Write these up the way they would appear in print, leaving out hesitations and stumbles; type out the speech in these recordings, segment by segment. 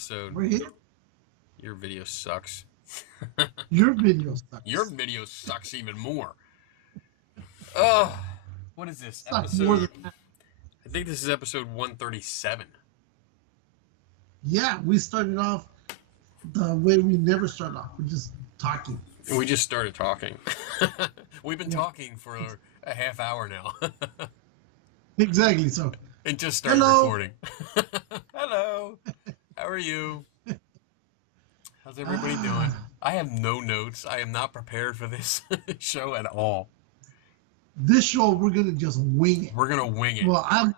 episode. We're here. Your video sucks. Your video sucks. Your video sucks even more. Oh, what is this Sucks more episode? than that. I think this is episode 137. Yeah, we started off the way we never start off. We're just talking. We just started talking. We've been talking for a half hour now. Exactly. So. And just started Hello. recording. Hello. How are you? How's everybody doing? I have no notes. I am not prepared for this show at all. This show, we're gonna just wing it. We're gonna wing it. Well, I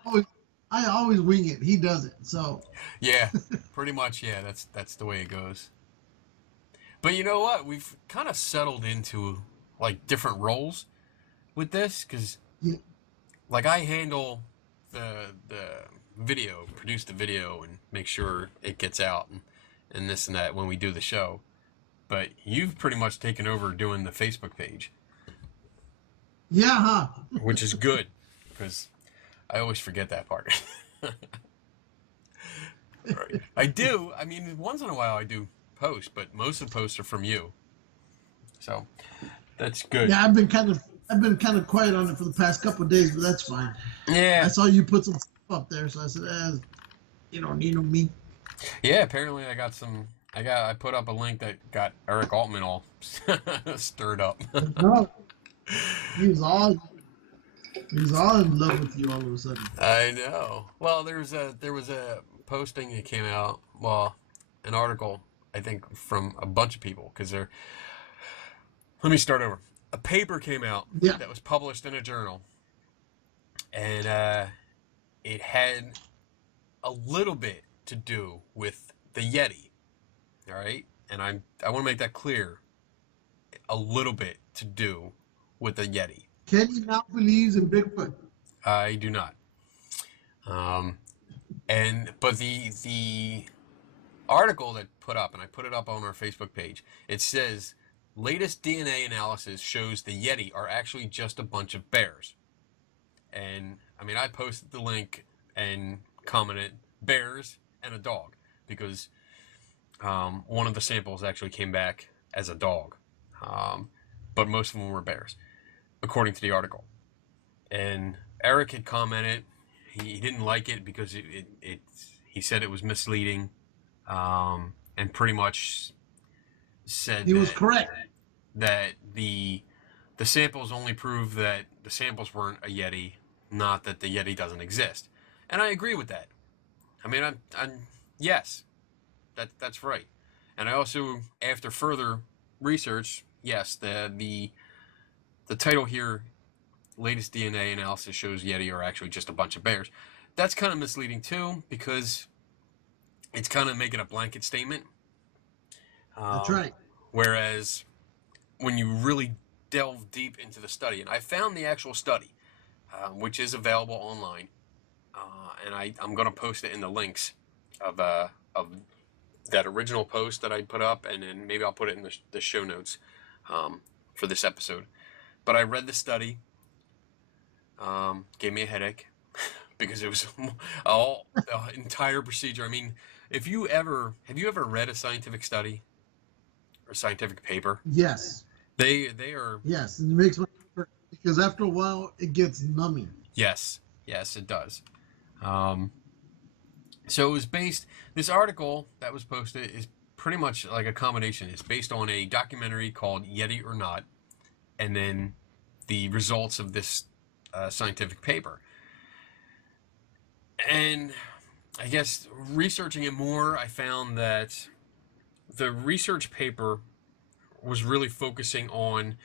always wing it. He does it. So. Yeah, pretty much. Yeah, that's the way it goes. But you know what? We've kind of settled into like different roles with this, because like I handle the video, produce the video, and make sure it gets out and this and that when we do the show. But you've pretty much taken over doing the Facebook page. Yeah, huh? Which is good, because I always forget that part. Right. I do. I mean, once in a while I do post, but most of the posts are from you. So that's good. Yeah, I've been kind of quiet on it for the past couple of days, but that's fine. Yeah. I saw you put some stuff up there, so I said, you don't need no me. Yeah, apparently I put up a link that got Eric Altman all stirred up. No, he was all in love with you all of a sudden. I know. Well, there was a posting that came out, well, an article, I think, from a bunch of people, because let me start over. A paper came out that was published in a journal, and it had a little bit to do with the Yeti. All right? And I want to make that clear. A little bit to do with the Yeti. Kenny now believes in Bigfoot. I do not. But the article that put up, and I put it up on our Facebook page, it says, latest DNA analysis shows the Yeti are actually just a bunch of bears. And, I mean, I posted the link and commented, bears and a dog, because one of the samples actually came back as a dog. But most of them were bears, according to the article. And Eric had commented, he didn't like it because he said it was misleading, and pretty much said he was correct that the samples only prove that the samples weren't a Yeti, not that the Yeti doesn't exist. And I agree with that. I mean, yes, that's right. And I also, after further research, yes, the title here, latest DNA analysis shows Yeti are actually just a bunch of bears. That's kind of misleading too, because it's kind of making a blanket statement. That's right. Whereas when you really delve deep into the study, and I found the actual study, which is available online, and I'm going to post it in the links of that original post that I put up, and then maybe I'll put it in the show notes for this episode. But I read the study, gave me a headache, because it was all the entire procedure. I mean, have you ever read a scientific study or scientific paper? Yes. They are. Yes, and it makes my because after a while it gets numbing. Yes, it does. So it was based. This article that was posted is pretty much like a combination. It's based on a documentary called Yeti or Not, and then the results of this scientific paper. And I guess researching it more, I found that the research paper was really focusing on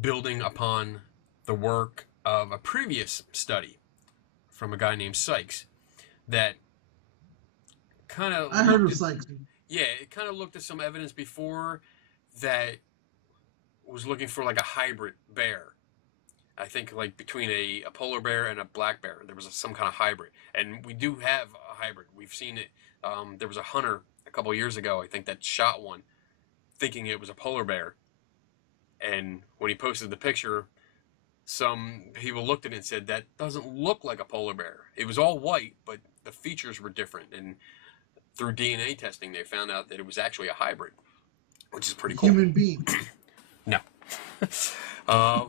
building upon the work of a previous study from a guy named Sykes that kind of... I heard of Sykes. Yeah, it kind of looked at some evidence before that was looking for like a hybrid bear. I think like between a polar bear and a black bear. There was some kind of hybrid. And we do have a hybrid. We've seen it. There was a hunter a couple of years ago, I think, that shot one thinking it was a polar bear. And when he posted the picture, some people looked at it and said, that doesn't look like a polar bear. It was all white, but the features were different. And through DNA testing, they found out that it was actually a hybrid, which is pretty cool. Human being. No. um,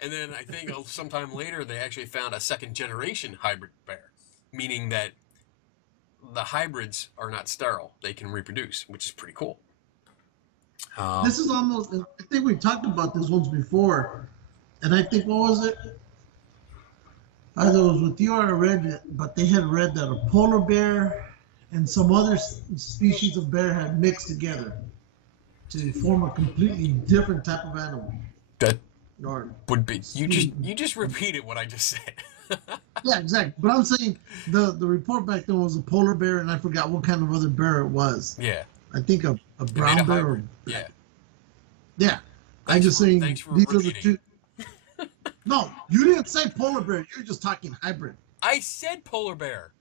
and then I think sometime later they actually found a second generation hybrid bear, meaning that the hybrids are not sterile; they can reproduce, which is pretty cool. This is almost. I think we talked about this once before, and I think what was it? Either it was with you or I read it, but they had read that a polar bear and some other species of bear had mixed together to form a completely different type of animal. That Or would be you just repeated what I just said. yeah, exactly. But I'm saying the report back then was a polar bear, and I forgot what kind of other bear it was. Yeah. I think a brown bear. Or, yeah. Yeah. I just saying thanks for these are the repeating. two. No, you didn't say polar bear. You're just talking hybrid. I said polar bear.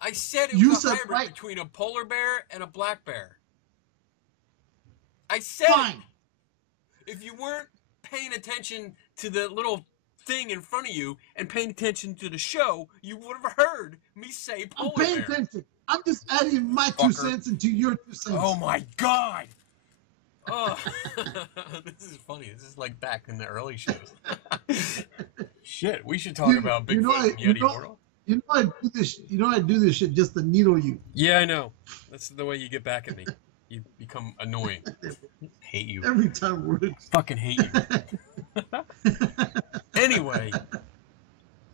I said it You was a said hybrid right. between a polar bear and a black bear. I said Fine. if you weren't paying attention to the little thing in front of you and paying attention to the show, you would have heard me say polar I'm paying bear. attention. I'm just adding my 2 cents into your 2 cents. Oh my god! Oh, this is funny. This is like back in the early shows. Shit, we should talk about Bigfoot and Yeti Mortal. You know I do this. You know I do this shit just to needle you. Yeah, I know. That's the way you get back at me. You become annoying. Hate you. Every time we're Fucking hate you. Anyway.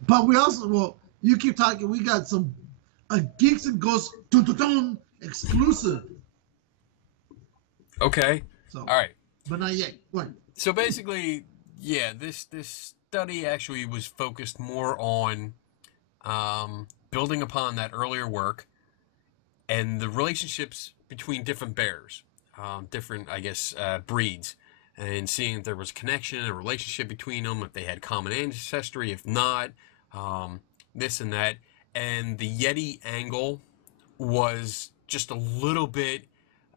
But we also you keep talking. We got some Geeks and Ghosts exclusive. Okay. So, all right. But not yet. What? So basically, yeah, this study actually was focused more on building upon that earlier work and the relationships between different bears, different, I guess, breeds, and seeing if there was a connection, a relationship between them, if they had common ancestry, if not, this and that. And the Yeti angle was just a little bit,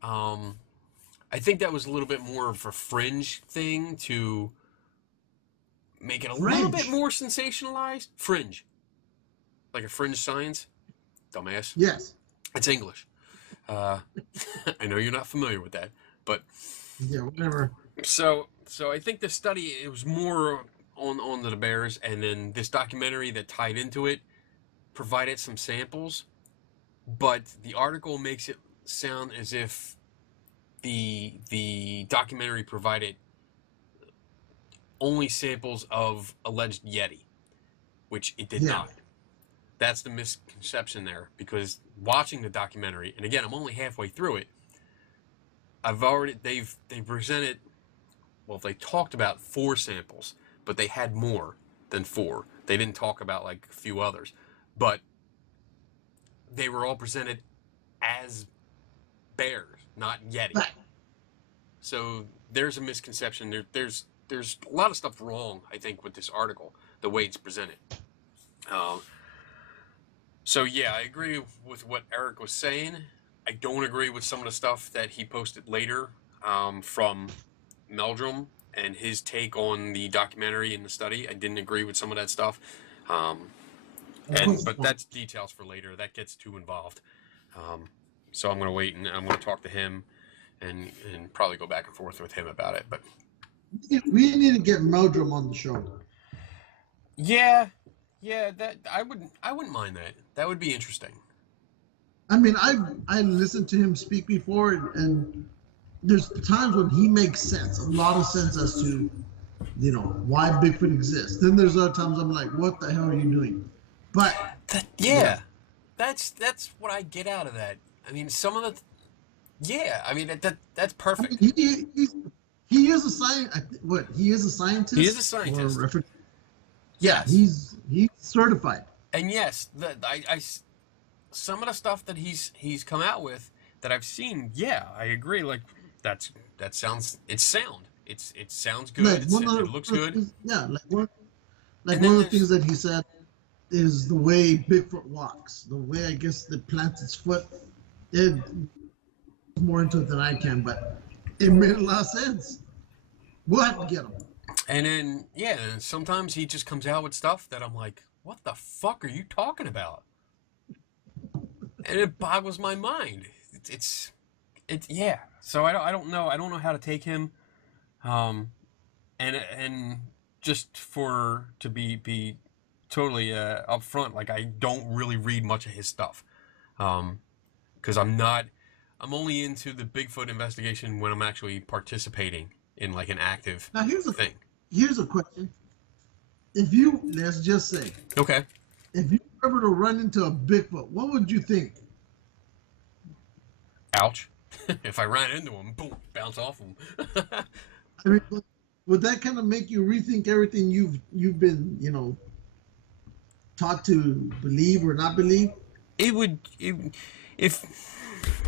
I think that was a little bit more of a fringe thing to make it a little bit more sensationalized. Fringe. Like a fringe science. Dumbass. Yes. It's English. I know you're not familiar with that, but yeah, whatever. So I think the study, it was more on the bears, and then this documentary that tied into it provided some samples, but the article makes it sound as if the documentary provided only samples of alleged Yeti, which it did not. That's the misconception there, because watching the documentary, and again, I'm only halfway through it, they've presented, well, they talked about 4 samples, but they had more than 4. They didn't talk about like a few others, but they were all presented as bears, not Yeti. Right. So there's a misconception. There's a lot of stuff wrong, I think, with this article, the way it's presented. So yeah, I agree with what Eric was saying. I don't agree with some of the stuff that he posted later from Meldrum and his take on the documentary and the study. I didn't agree with some of that stuff. But that's details for later. That gets too involved. So I'm going to wait, and I'm going to talk to him and probably go back and forth with him about it. But we need to get Meldrum on the show. Yeah, that I wouldn't mind that. That would be interesting. I mean, I listened to him speak before, and there's times when he makes sense, a lot of sense as to, why Bigfoot exists. Then there's other times I'm like, what the hell are you doing? But that's what I get out of that. I mean, some of the that's perfect. I mean, he is a scientist. What, he is a scientist? He is a scientist. Yes, he's certified. And yes, I some of the stuff that he's come out with that I've seen, yeah, I agree. Like it sounds good. Like it looks good. One of the things that he said is the way Bigfoot walks, the way I guess it plants its foot. It's more into it than I can, but it made a lot of sense. We'll have to get him. And then sometimes he just comes out with stuff that I'm like, what the fuck are you talking about? and it boggles my mind. Yeah. So I don't know. I don't know how to take him. And just to be totally upfront, like I don't really read much of his stuff, because I'm only into the Bigfoot investigation when I'm actually participating in like an active Now thing. here's a question. Let's just say, Okay. if you were ever to run into a Bigfoot, what would you think? Ouch. If I ran into him, boom, bounce off him. I mean, would that kind of make you rethink everything you've been, taught to believe or not believe? It would, if,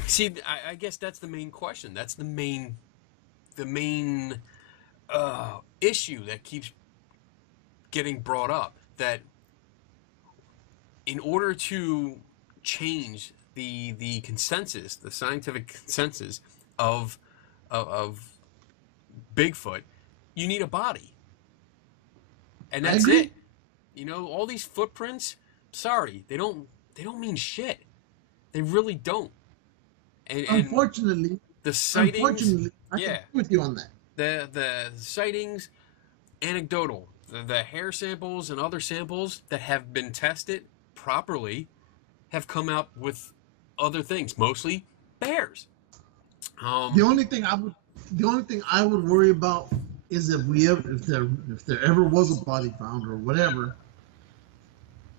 see, I guess that's the main question. That's the main issue that keeps getting brought up. That in order to change the consensus, the scientific consensus of of Bigfoot, you need a body, and that's it. You know, all these footprints. Sorry, they don't mean shit. They really don't. And Unfortunately, the sightings, I yeah, agree with you on that. the sightings, anecdotal. The hair samples and other samples that have been tested properly have come out with other things, mostly bears. The only thing I would worry about is if there ever was a body found or whatever,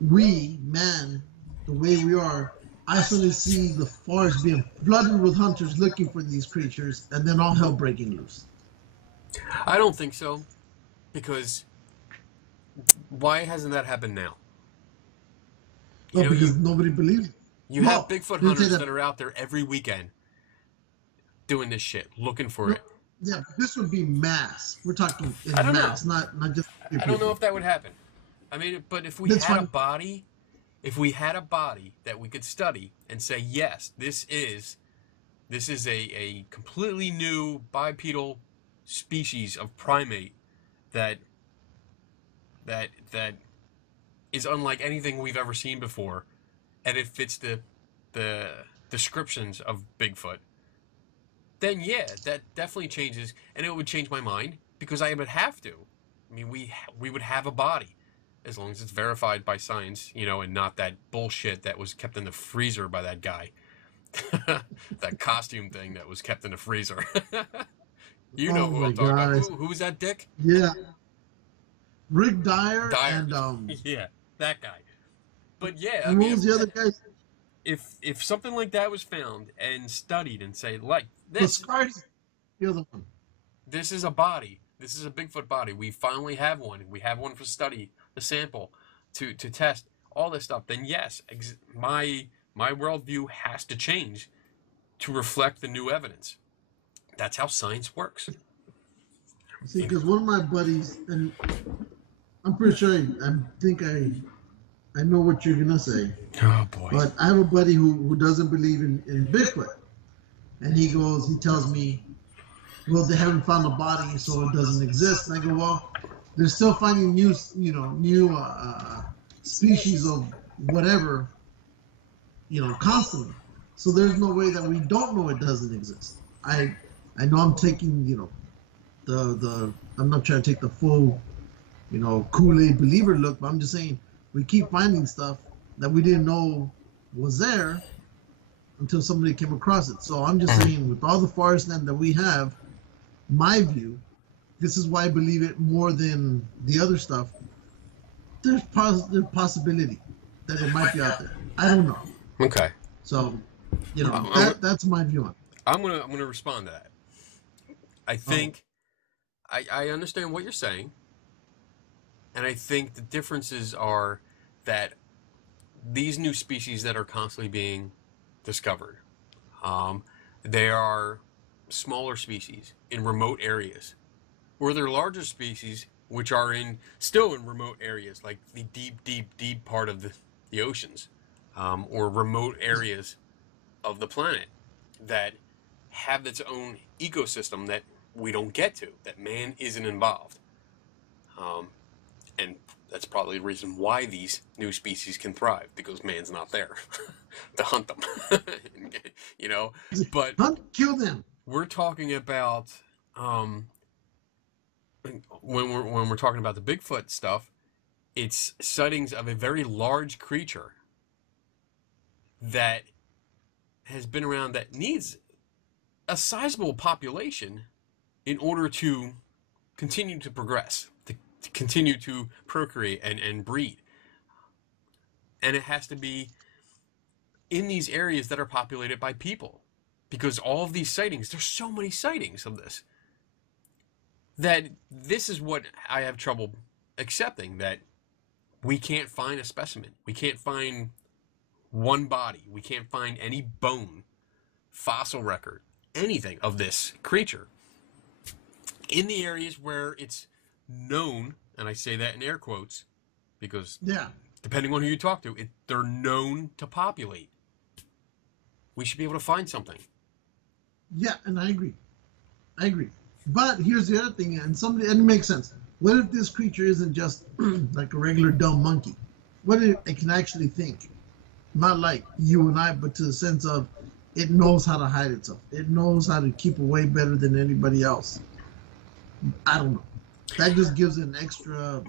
we, man, the way we are, I suddenly see the forest being flooded with hunters looking for these creatures, and then all hell breaking loose. I don't think so, because why hasn't that happened now? Well, because nobody believes it. You have Bigfoot hunters that are out there every weekend doing this shit, looking for it. Yeah, this would be mass. We're talking in mass, not just. I don't know if that would happen. I mean, but if we had a body that we could study and say, yes, this is a completely new bipedal species of primate that is unlike anything we've ever seen before, and it fits the descriptions of Bigfoot, then yeah, that definitely changes, and it would change my mind, because I would have to. I mean, we would have a body, as long as it's verified by science, and not that bullshit that was kept in the freezer by that guy. That costume thing that was kept in the freezer. You know who I'm talking about. Who was that dick? Yeah. Rick Dyer. And yeah, that guy. But yeah, I mean, what was the other guy? If something like that was found and studied and say, like, this is a body. This is a Bigfoot body. We finally have one. We have one for study, the sample, to test, all this stuff. Then yes, my worldview has to change to reflect the new evidence. That's how science works. See, because one of my buddies, and I'm pretty sure I think I know what you're gonna say. Oh boy! But I have a buddy who doesn't believe in Bigfoot, and he tells me, well, they haven't found a body, so it doesn't exist. And I go, well, they're still finding new species of whatever, constantly. So there's no way that we don't know it doesn't exist. I know I'm taking, I'm not trying to take the full, Kool-Aid believer look, but I'm just saying we keep finding stuff that we didn't know was there until somebody came across it. So I'm just saying, with all the forest land that we have, my view, this is why I believe it more than the other stuff. There's possibility that it might be out there. I don't know. Okay. So, that's my view on it. I'm gonna respond to that. I think I understand what you're saying, and I think the differences are that these new species that are constantly being discovered, they are smaller species in remote areas, or they're larger species which are still in remote areas, like the deep part of the oceans, or remote areas of the planet that have its own ecosystem that we don't get to, that man isn't involved. And that's probably the reason why these new species can thrive, because man's not there to hunt them. You know, but Hunt, kill them. we're talking about when we're talking about the Bigfoot stuff, it's sightings of a very large creature that has been around, that needs a sizable population in order to continue to progress, to continue to procreate and breed. And it has to be in these areas that are populated by people, because all of these sightings, there's so many sightings of this, that this is what I have trouble accepting, that we can't find a specimen. We can't find one body. We can't find any bone, fossil record, anything of this creature in the areas where it's known, and I say that in air quotes because depending on who you talk to, they're known to populate. We should be able to find something. Yeah, and I agree. But here's the other thing, and it makes sense. What if this creature isn't just like a regular dumb monkey? What if it can actually think? Not like you and I, but to the sense of it knows how to hide itself. It knows how to keep away better than anybody else. I don't know. That just gives it an extra.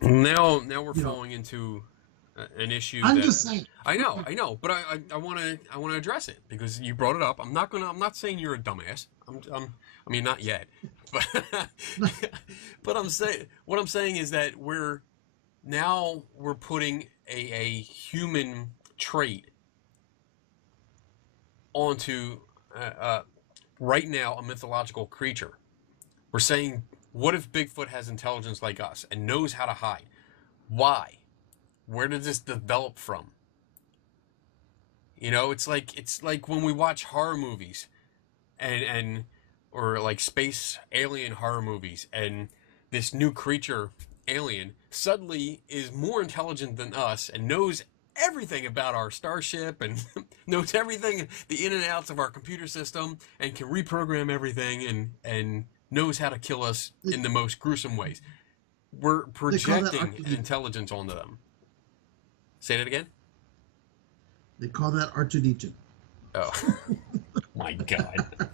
Now we're falling into an issue. I'm just saying. I know, but I want to address it because you brought it up. I'm not saying you're a dumbass. I mean, not yet, but but what I'm saying is that we're putting a human trait onto right now a mythological creature. We're saying, what if Bigfoot has intelligence like us and knows how to hide? Why? Where did this develop from? You know, it's like when we watch horror movies or like space alien horror movies, and this new creature alien suddenly is more intelligent than us and knows everything about our starship and knows everything, the in and outs of our computer system, and can reprogram everything and knows how to kill us in the most gruesome ways. We're projecting intelligence onto them. Say that again? They call that R2-D2. Oh, my God.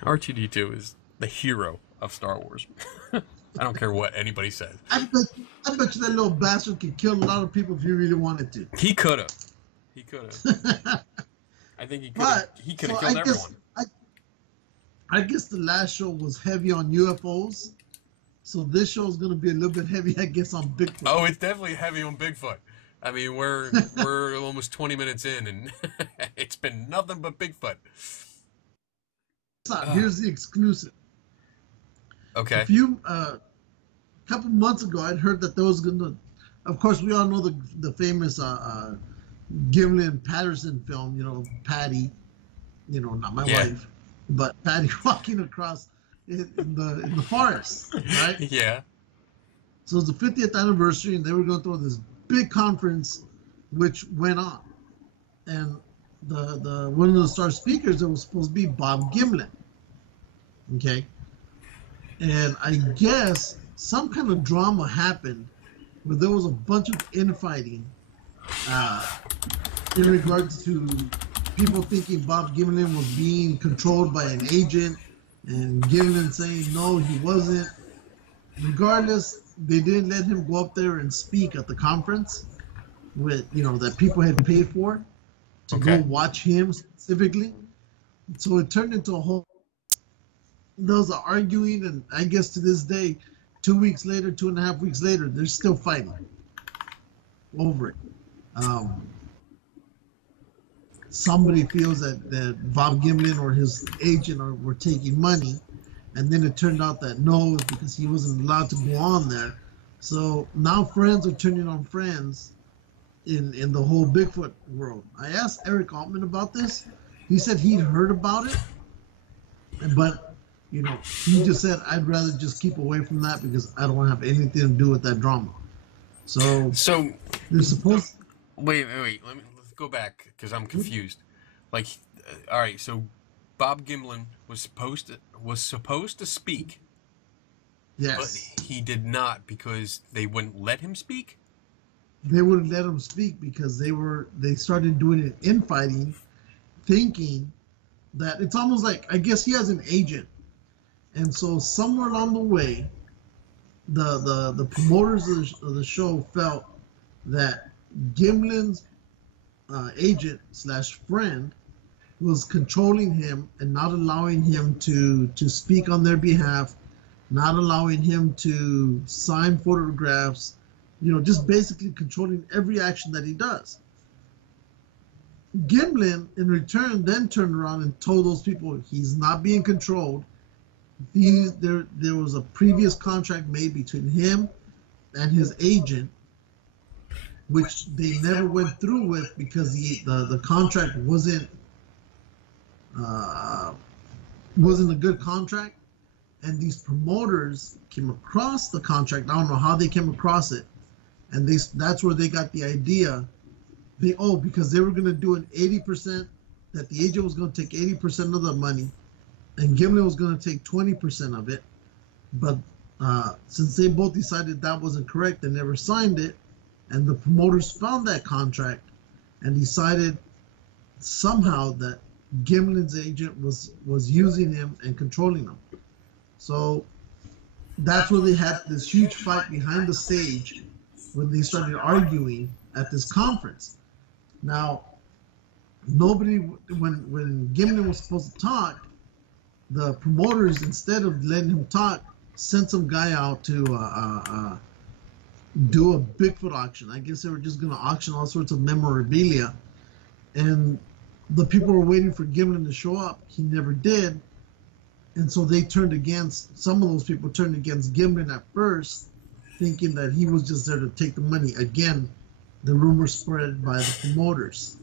R2-D2 is the hero of Star Wars. I don't care what anybody says. I bet you that little bastard could kill a lot of people if he really wanted to. He could have. I think he could have killed everyone. I guess the last show was heavy on UFOs, so this show is going to be a little bit heavy, I guess, on Bigfoot. Oh, it's definitely heavy on Bigfoot. I mean, we're almost 20 minutes in, and it's been nothing but Bigfoot. Here's the exclusive. Okay. A couple months ago, I'd heard that there was going to, of course, we all know the famous Gimlin Patterson film, you know, Patty, you know, not my wife, but Patty walking across in the forest, right? Yeah. So it was the 50th anniversary, and they were going to throw this big conference, which went on, and the one of the star speakers that was supposed to be Bob Gimlin. Okay, and I guess some kind of drama happened where there was a bunch of infighting in regards to people thinking Bob Gimlin was being controlled by an agent, and Gimlin saying no, he wasn't. Regardless, they didn't let him go up there and speak at the conference with, you know, that people had paid for to go watch him specifically. So it turned into a whole, there was arguing, and I guess to this day, 2 weeks later, 2.5 weeks later, they're still fighting over it. Somebody feels that Bob Gimlin or his agent were taking money, and then it turned out that no, because he wasn't allowed to go on there. So now friends are turning on friends in the whole Bigfoot world. I asked Eric Altman about this. He said he'd heard about it, but, you know, he just said, I'd rather just keep away from that because I don't want to have anything to do with that drama. So they're supposed. Wait. Let's go back because I'm confused. Like, all right, so Bob Gimlin was supposed to speak. But Yes. he did not because they wouldn't let him speak? They wouldn't let him speak because they started doing it infighting, thinking that it's almost like, I guess he has an agent. And so somewhere along the way, the promoters of the show felt that Gimlin's agent slash friend was controlling him and not allowing him to speak on their behalf, not allowing him to sign photographs, just basically controlling every action that he does. Gimlin, in return, then turned around and told those people he's not being controlled. There was a previous contract made between him and his agent, which they never went through with because the contract wasn't a good contract. And these promoters came across the contract. I don't know how they came across it, and that's where they got the idea. Because they were going to do an 80%, that the agent was going to take 80% of the money, and Gimlin was going to take 20% of it. But since they both decided that wasn't correct, they never signed it, and the promoters found that contract and decided somehow that Gimlin's agent was using him and controlling him. So that's where they had this huge fight behind the stage when they started arguing at this conference. Now, when Gimlin was supposed to talk, the promoters, instead of letting him talk, sent some guy out to do a Bigfoot auction. I guess they were just going to auction all sorts of memorabilia. And the people were waiting for Gimlin to show up. He never did. And so some of those people turned against Gimlin at first, thinking that he was just there to take the money. Again, the rumor spread by the promoters.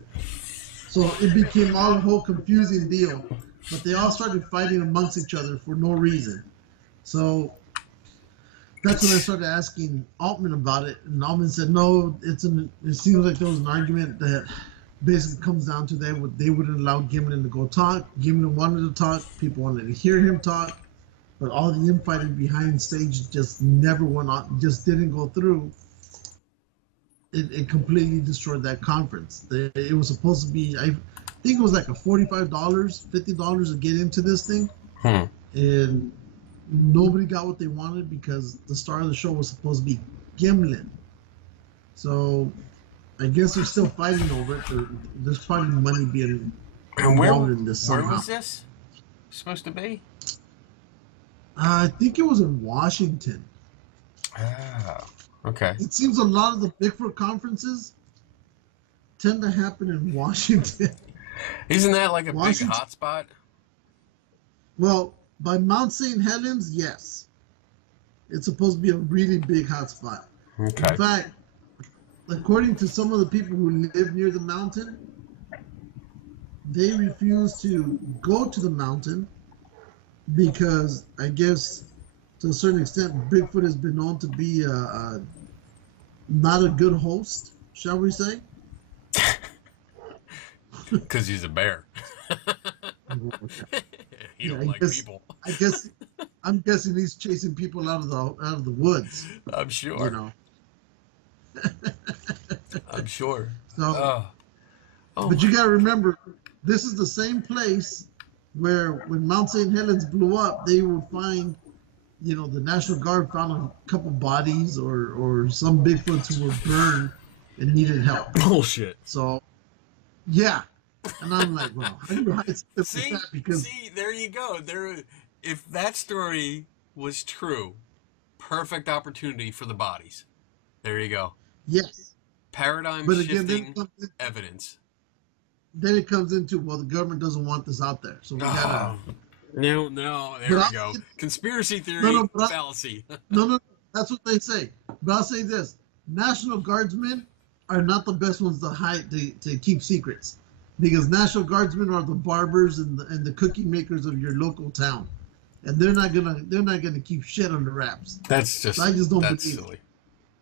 So it became a whole confusing deal. But they all started fighting amongst each other for no reason. So that's when I started asking Altman about it. And Altman said, no, it seems like there was an argument that basically comes down to they wouldn't allow Gimlin to go talk. Gimlin wanted to talk. People wanted to hear him talk. But all the infighting behind stage just never went on, just didn't go through. It completely destroyed that conference. It was supposed to be, I think it was like a $45, $50 to get into this thing. And nobody got what they wanted because the star of the show was supposed to be Gimlin. So I guess they're still fighting over it. There's probably money being involved in this somehow. Where was this supposed to be? I think it was in Washington. Ah, okay. It seems a lot of the Bigfoot conferences tend to happen in Washington. Isn't that like a big hotspot? Well, by Mount St. Helens, yes. It's supposed to be a really big hotspot. Okay. In fact, according to some of the people who live near the mountain, they refuse to go to the mountain because I guess to a certain extent, Bigfoot has been known to be not a good host, shall we say? Because he's a bear. You don't like people. I'm guessing he's chasing people out of the woods. I'm sure. I'm sure. So, but you got to remember, this is the same place where when Mount St. Helens blew up, they would find, the National Guard found a couple bodies or some Bigfoots who were burned and needed help. Bullshit. So, yeah. And I'm like, well, how do you hide stuff like that? Because see, there you go. If that story was true, perfect opportunity for the bodies. There you go. Yes. Paradigm shifting evidence. Then it comes into, well, the government doesn't want this out there, so we gotta. No, there we go. Conspiracy theory fallacy. No, that's what they say. But I'll say this: National Guardsmen are not the best ones to hide to keep secrets, because National Guardsmen are the barbers and the cookie makers of your local town, and they're not gonna keep shit under wraps. That's just. So I just don't that's believe silly.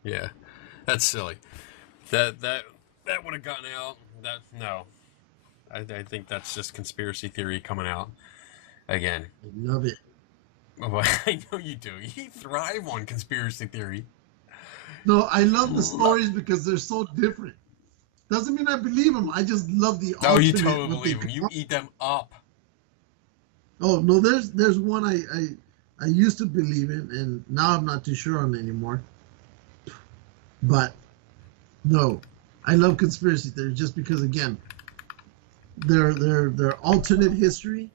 It. Yeah, that's silly. That would have gotten out. No. I think that's just conspiracy theory coming out again. I love it. Oh, I know you do. You thrive on conspiracy theory. No, I love the stories because they're so different. Doesn't mean I believe them. I just love the Oh, you alternate totally what they believe them. come You up. eat them up. Oh no, there's one I used to believe in, and now I'm not too sure on anymore. But no, I love conspiracy theories just because again, they're alternate history.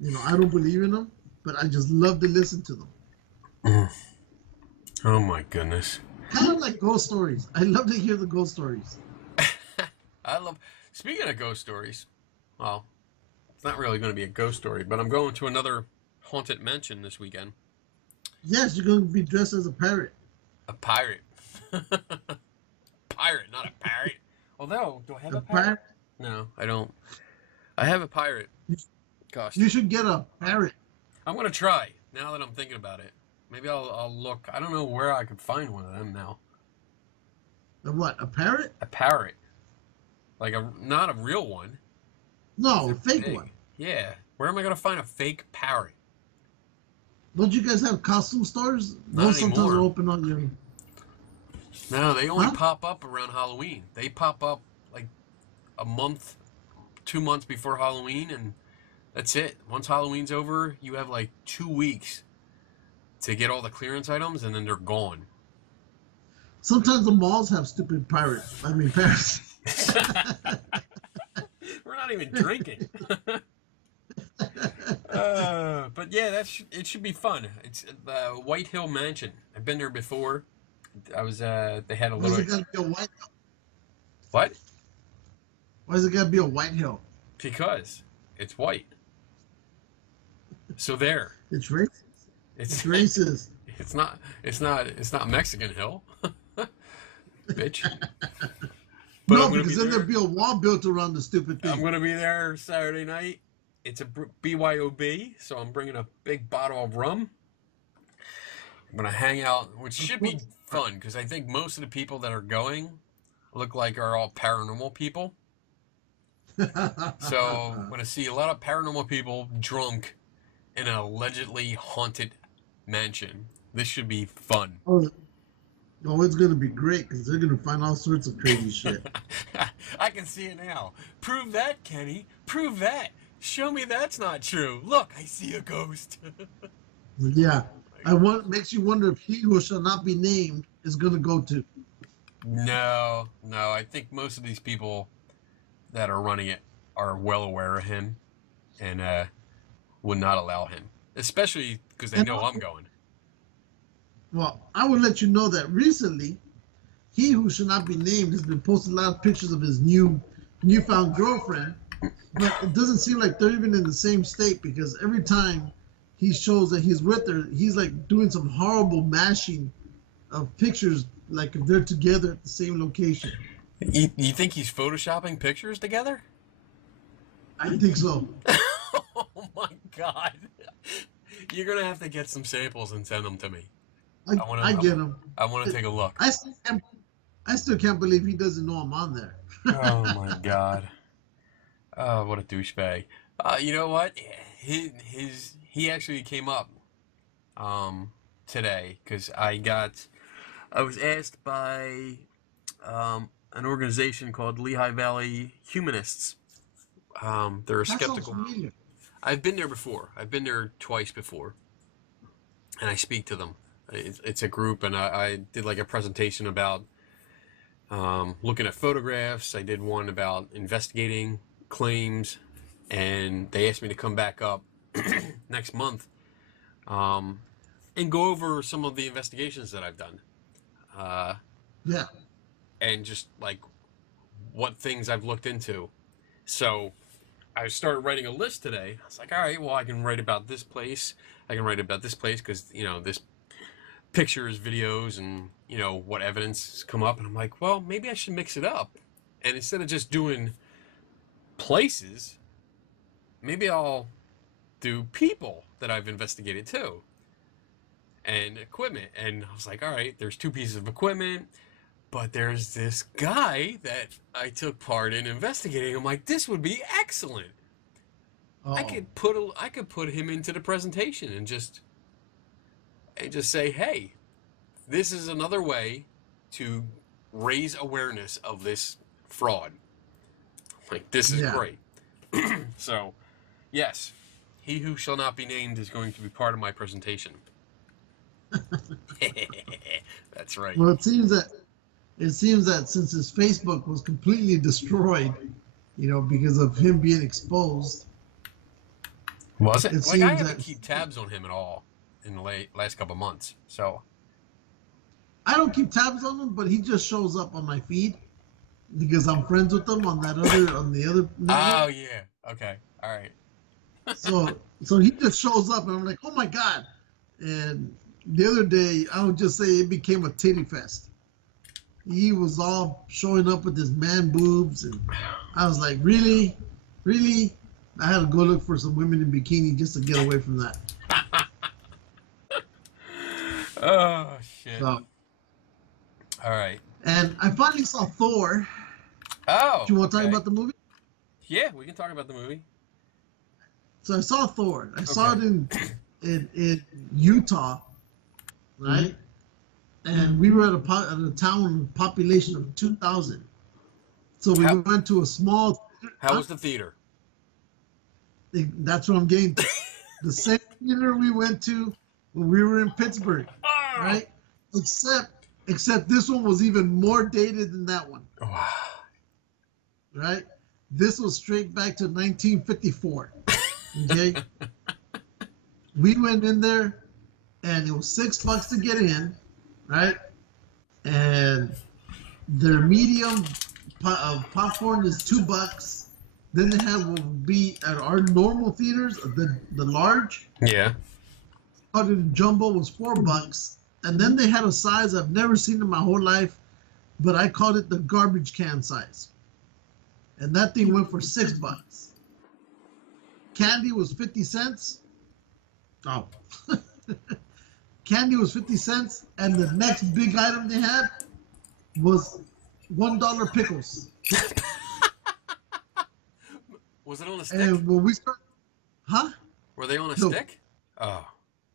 You know, I don't believe in them, but I just love to listen to them. Mm. Oh my goodness. Kind of like ghost stories. I love to hear the ghost stories. I love. Speaking of ghost stories, well, it's not really going to be a ghost story, but I'm going to another haunted mansion this weekend. Yes, you're going to be dressed as a parrot. A pirate. Pirate, not a parrot. Although, do I have A a parrot? parrot? No, I don't. I have a pirate You costume. should get a parrot. I'm gonna try now that I'm thinking about it. Maybe I'll look. I don't know where I could find one of them now. A what? A parrot? A parrot, like a not a real one. No, a They're fake big. one. Yeah. Where am I gonna find a fake parrot? Don't you guys have costume stores? Not Those sometimes are anymore. open on your. No, they only Huh? pop up around Halloween. They pop up like a month, 2 months before Halloween, and that's it. Once Halloween's over, you have like 2 weeks to get all the clearance items, and then they're gone. Sometimes the malls have stupid pirates. I mean, parrots. We're not even drinking. But yeah, it should be fun. It's the White Hill Mansion. I've been there before. I was they had a Why is little it gotta be a white? what? Why is it gotta be a white hill? Because it's white. So there. It's racist. It's It's racist. it's not Mexican Hill. Bitch. But No, I'm gonna be because then there. there'd be a wall built around the stupid I'm thing. gonna be there Saturday night. It's a BYOB, so I'm bringing a big bottle of rum. I'm gonna hang out, which should be fun because I think most of the people that are going look like are all paranormal people. So I'm gonna see a lot of paranormal people drunk in an allegedly haunted mansion. This should be fun. Oh, it's gonna be great because they're gonna find all sorts of crazy shit. I can see it now. Prove that, Kenny. Prove that. Show me that's not true. Look, I see a ghost. Yeah, makes you wonder if he who shall not be named is gonna go to. No. I think most of these people that are running it are well aware of him and would not allow him, especially because they And know I'm going. well, I will let you know that recently, he who should not be named has been posting a lot of pictures of his newfound girlfriend, but it doesn't seem like they're even in the same state because every time he shows that he's with her, he's like doing some horrible mashing of pictures, like if they're together at the same location. You think he's photoshopping pictures together? I think so. Oh my god. You're going to have to get some samples and send them to me. I get him. I want to take a look. I still can't believe he doesn't know I'm on there. Oh my god. Oh, what a douchebag. You know what? He actually came up today because I was asked by an organization called Lehigh Valley Humanists. They're That sounds skeptical. familiar. I've been there before. I've been there twice before, and I speak to them. It's a group, and I did like a presentation about looking at photographs. I did one about investigating claims, and they asked me to come back up next month and go over some of the investigations that I've done. Yeah. And just like what things I've looked into. So I started writing a list today. I was like, all right, well, I can write about this place. I can write about this place because, this pictures, videos, and, what evidence come up. And I'm like, well, maybe I should mix it up. And instead of just doing places, maybe I'll do people that I've investigated too. And equipment. And I was like, all right, there's 2 pieces of equipment. But there's this guy that I took part in investigating. I'm like, this would be excellent. Uh-oh. I could put him into the presentation and just and just say, hey, this is another way to raise awareness of this fraud. Like, this is great. So, yes, he who shall not be named is going to be part of my presentation. That's right. Well, it seems that since his Facebook was completely destroyed, because of him being exposed. Was it? Like, I haven't keep tabs on him at all in the last couple of months. So I don't keep tabs on him, but he just shows up on my feed because I'm friends with him on the other network. Oh yeah. Okay. All right. So he just shows up and I'm like, oh my God. And the other day, I would just say it became a titty fest. He was all showing up with his man boobs, and I was like, really? Really? I had to go look for some women in bikini just to get away from that. Oh, shit. So, all right. And I finally saw Thor. Oh. Do you want to talk about the movie? Yeah, we can talk about the movie. So I saw Thor. I saw it in Utah, right? And we were at a town population of 2,000. So we went to a small. How was the theater? That's what I'm getting to. The same theater we went to when we were in Pittsburgh, right? Except this one was even more dated than that one. Wow. Right? This was straight back to 1954. Okay? We went in there, and it was $6 to get in, right? And their medium popcorn is $2. Then they have what would be at our normal theaters, the large. Yeah. The jumbo was $4, and then they had a size I've never seen in my whole life, but I called it the garbage can size, and that thing went for $6. Candy was 50 cents. Oh. Candy was 50 cents, and the next big item they had was $1 pickles. Was it on a stick? And when we started, Were they on a stick? Oh.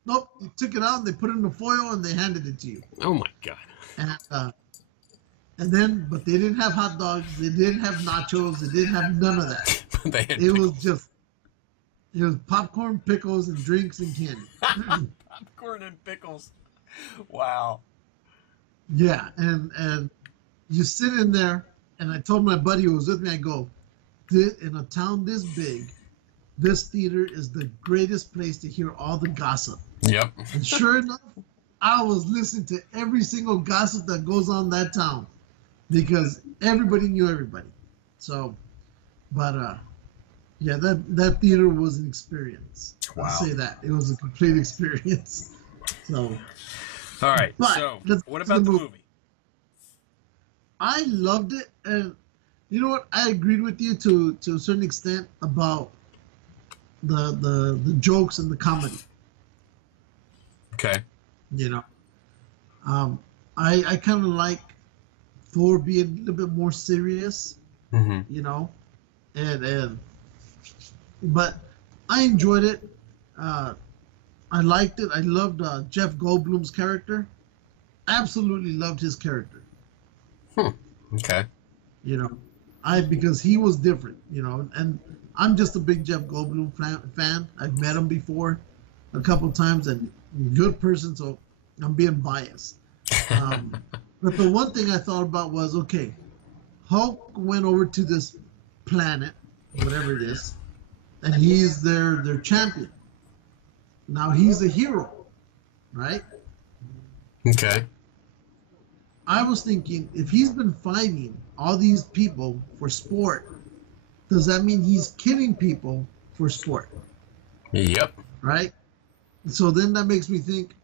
Nope. They took it out and they put it in the foil and they handed it to you. Oh my God. And then, but they didn't have hot dogs. They didn't have nachos. They didn't have none of that. It was popcorn, pickles, and drinks and candy. Popcorn and pickles. Wow. Yeah, and you sit in there, and I told my buddy who was with me, I go, in a town this big, this theater is the greatest place to hear all the gossip. Yep. And sure enough, I was listening to every single gossip that goes on in that town because everybody knew everybody. So, but yeah, that theater was an experience. Wow. I'll say that. It was a complete experience. So, all right. So, what about the movie? I loved it, and you know what? I agreed with you to a certain extent about the jokes and the comedy. Okay. You know, I kind of like Thor being a little bit more serious. Mm-hmm. You know, but I enjoyed it. I liked it. I loved Jeff Goldblum's character. Absolutely loved his character. Okay. You know, because he was different. You know, and I'm just a big Jeff Goldblum fan. I've met him before a couple of times, and good person, so I'm being biased. But the one thing I thought about was, okay, Hulk went over to this planet, whatever it is, and he's their champion. Now he's a hero, right? Okay. I was thinking, if he's been fighting all these people for sport, does that mean he's killing people for sport? Yep. Right? So then that makes me think,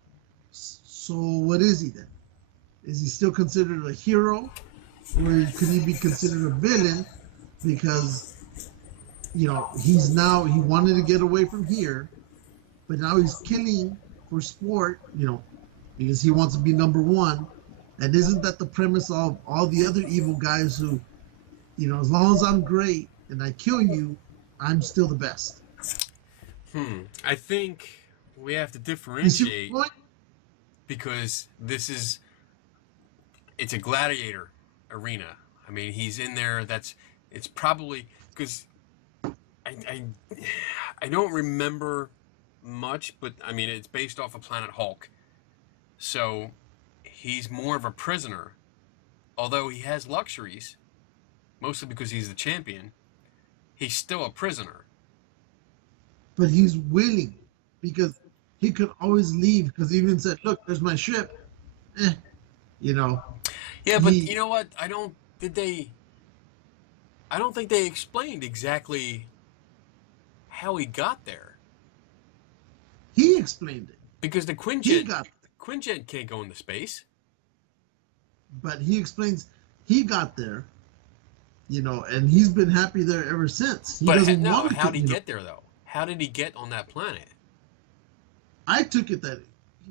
so what is he then? Is he still considered a hero? Or could he be considered a villain? Because, you know, he wanted to get away from here, but now he's killing for sport, you know, because he wants to be number one. And isn't that the premise of all the other evil guys who, you know, as long as I'm great and I kill you, I'm still the best? I think we have to differentiate. because it's a gladiator arena. I mean, he's in there. It's probably because I don't remember much, but I mean, it's based off of Planet Hulk. So he's more of a prisoner, although he has luxuries, mostly because he's the champion. He's still a prisoner. But he's willing, because he could always leave, because he even said, look, there's my ship. You know. Yeah, but you know what? I don't think they explained exactly how he got there. He explained it. Because the Quinjet can't go into space. But he explains he got there, you know, and he's been happy there ever since. How did he get there, though? How did he get on that planet? I took it that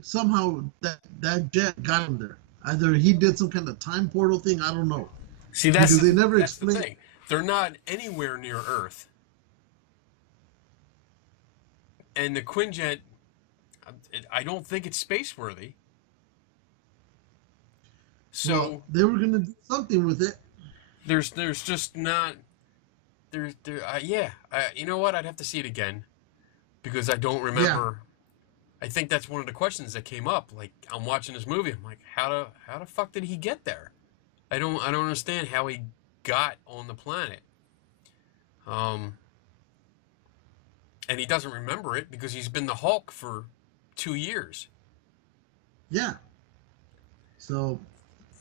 somehow that jet got him there. Either he did some kind of time portal thing, I don't know. See, that's the thing. They're not anywhere near Earth. And the Quinjet, I don't think it's space-worthy. So well, they were going to do something with it. There's just not... you know what? I'd have to see it again. Because I don't remember... Yeah. I think that's one of the questions that came up. Like, I'm watching this movie. I'm like, how the fuck did he get there? I don't understand how he got on the planet. And he doesn't remember it because he's been the Hulk for 2 years. Yeah. So,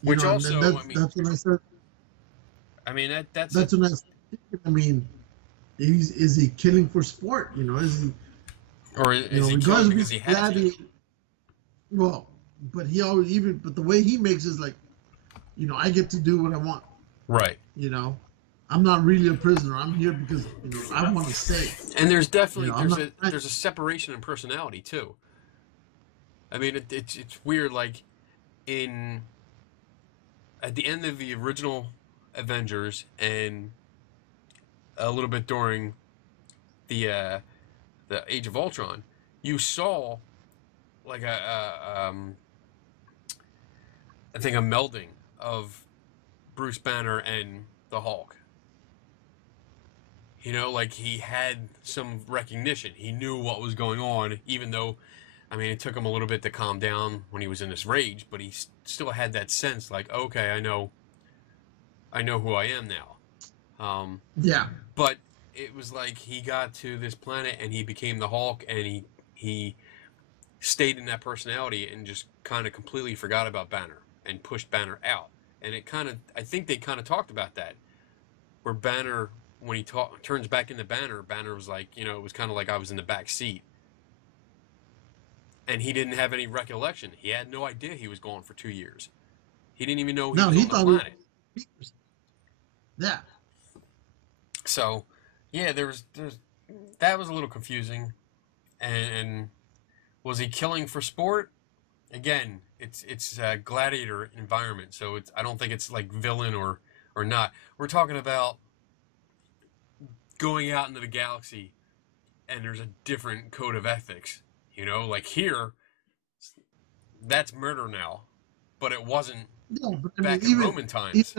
which also, that's when I said. I mean, that's when I said, I mean, is he killing for sport? You know, is he? Or is he killing because he has to? Well, but he always but the way he makes is like, you know, I get to do what I want. Right. You know, I'm not really a prisoner. I'm here because I want to stay. And there's definitely there's a separation in personality too. I mean, it's weird. Like at the end of the original Avengers and a little bit during the Age of Ultron, you saw like I think a melding of Bruce Banner and the Hulk. You know, like he had some recognition. He knew what was going on, even though, I mean, it took him a little bit to calm down when he was in this rage, but he still had that sense like, okay, I know who I am now. Yeah. But it was like he got to this planet and he became the Hulk, and he stayed in that personality and just kind of completely forgot about Banner and pushed Banner out. And I think they kind of talked about that, where Banner, when he turns back into Banner was like, you know, it was kind of like I was in the back seat. And he didn't have any recollection. He had no idea he was gone for 2 years. He didn't even know he was on the planet. Yeah. So, yeah, that was a little confusing. And was he killing for sport? Again, it's a gladiator environment, so I don't think it's like villain or not. We're talking about going out into the galaxy, and there's a different code of ethics. You know, like here, that's murder now, but it wasn't back in Roman times.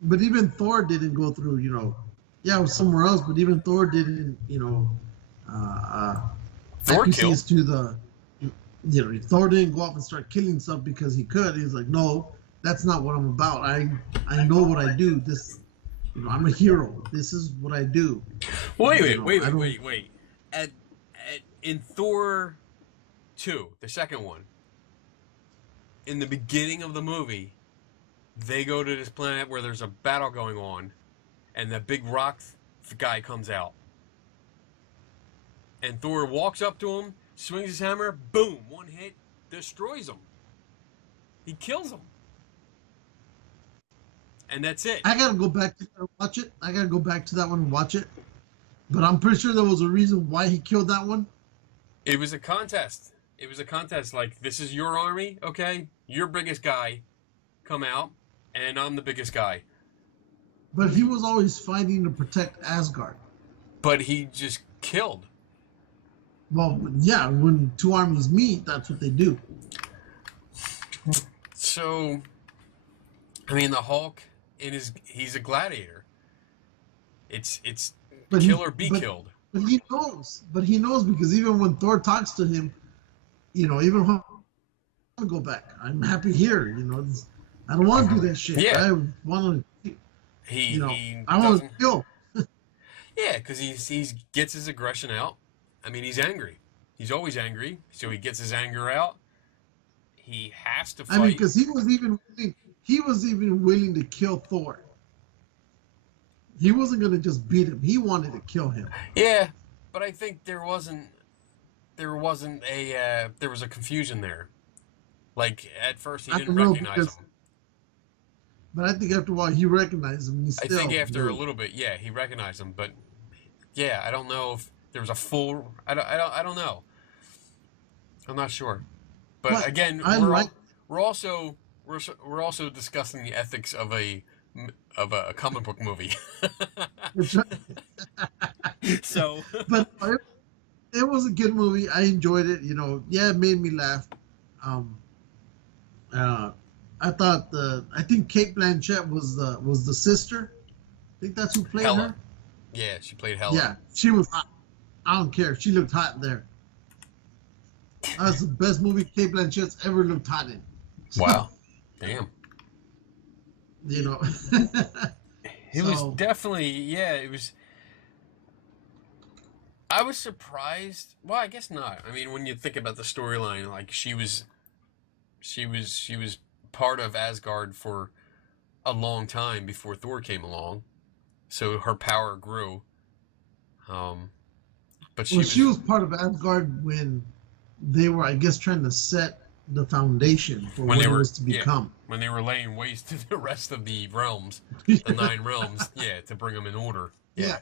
But even Thor didn't go through, you know, it was somewhere else, but even Thor didn't, you know, Thor killed. To the, you know, Thor didn't go off and start killing stuff because he could. He's like, no, that's not what I'm about. I know what I do. This, you know, I'm a hero. This is what I do. Wait. In Thor 2, the second one, in the beginning of the movie, they go to this planet where there's a battle going on, and the big rock guy comes out. And Thor walks up to him, swings his hammer, boom, one hit, destroys him. He kills him. And that's it. I gotta go back to that and watch it. I gotta go back to that one and watch it. But I'm pretty sure there was a reason why he killed that one. It was a contest. It was a contest like, this is your army, okay? Your biggest guy, come out, and I'm the biggest guy. But he was always fighting to protect Asgard. But he just killed. Well, yeah, when two armies meet, that's what they do. So, I mean, the Hulk he's a gladiator. It's But kill or be but killed. but he knows. But he knows because even when Thor talks to him, even when I go back, I'm happy here. I don't want to do that shit. Yeah. I want to. He I want to kill. Yeah, because he gets his aggression out. I mean, he's angry. He's always angry, so he gets his anger out. He has to fight. I mean, because he was even willing to kill Thor. He wasn't going to just beat him. He wanted to kill him. Yeah, but I think there was a confusion there. Like at first he didn't recognize him. But I think after a while he recognized him. I think after a little bit, yeah, he recognized him. But yeah, I don't know if there was a full. I don't know. I'm not sure. But again, we're also discussing the ethics of a comic book movie. So, but it was a good movie. I enjoyed it. Yeah, it made me laugh. I thought I think Cate Blanchett was the sister. I think that's who played Hela. her. Yeah, she played Hela. Yeah, she was hot. I don't care. She looked hot there. That's the best movie Cate Blanchett's ever looked hot in. Wow. Damn. It was definitely, yeah, it was. I was surprised. Well, I guess not. I mean, when you think about the storyline, like she was part of Asgard for a long time before Thor came along, so her power grew. But she was part of Asgard when they were, I guess, trying to set the foundation for what it was to become. Yeah, when they were laying waste to the rest of the realms, the 9 realms, to bring them in order. Yeah.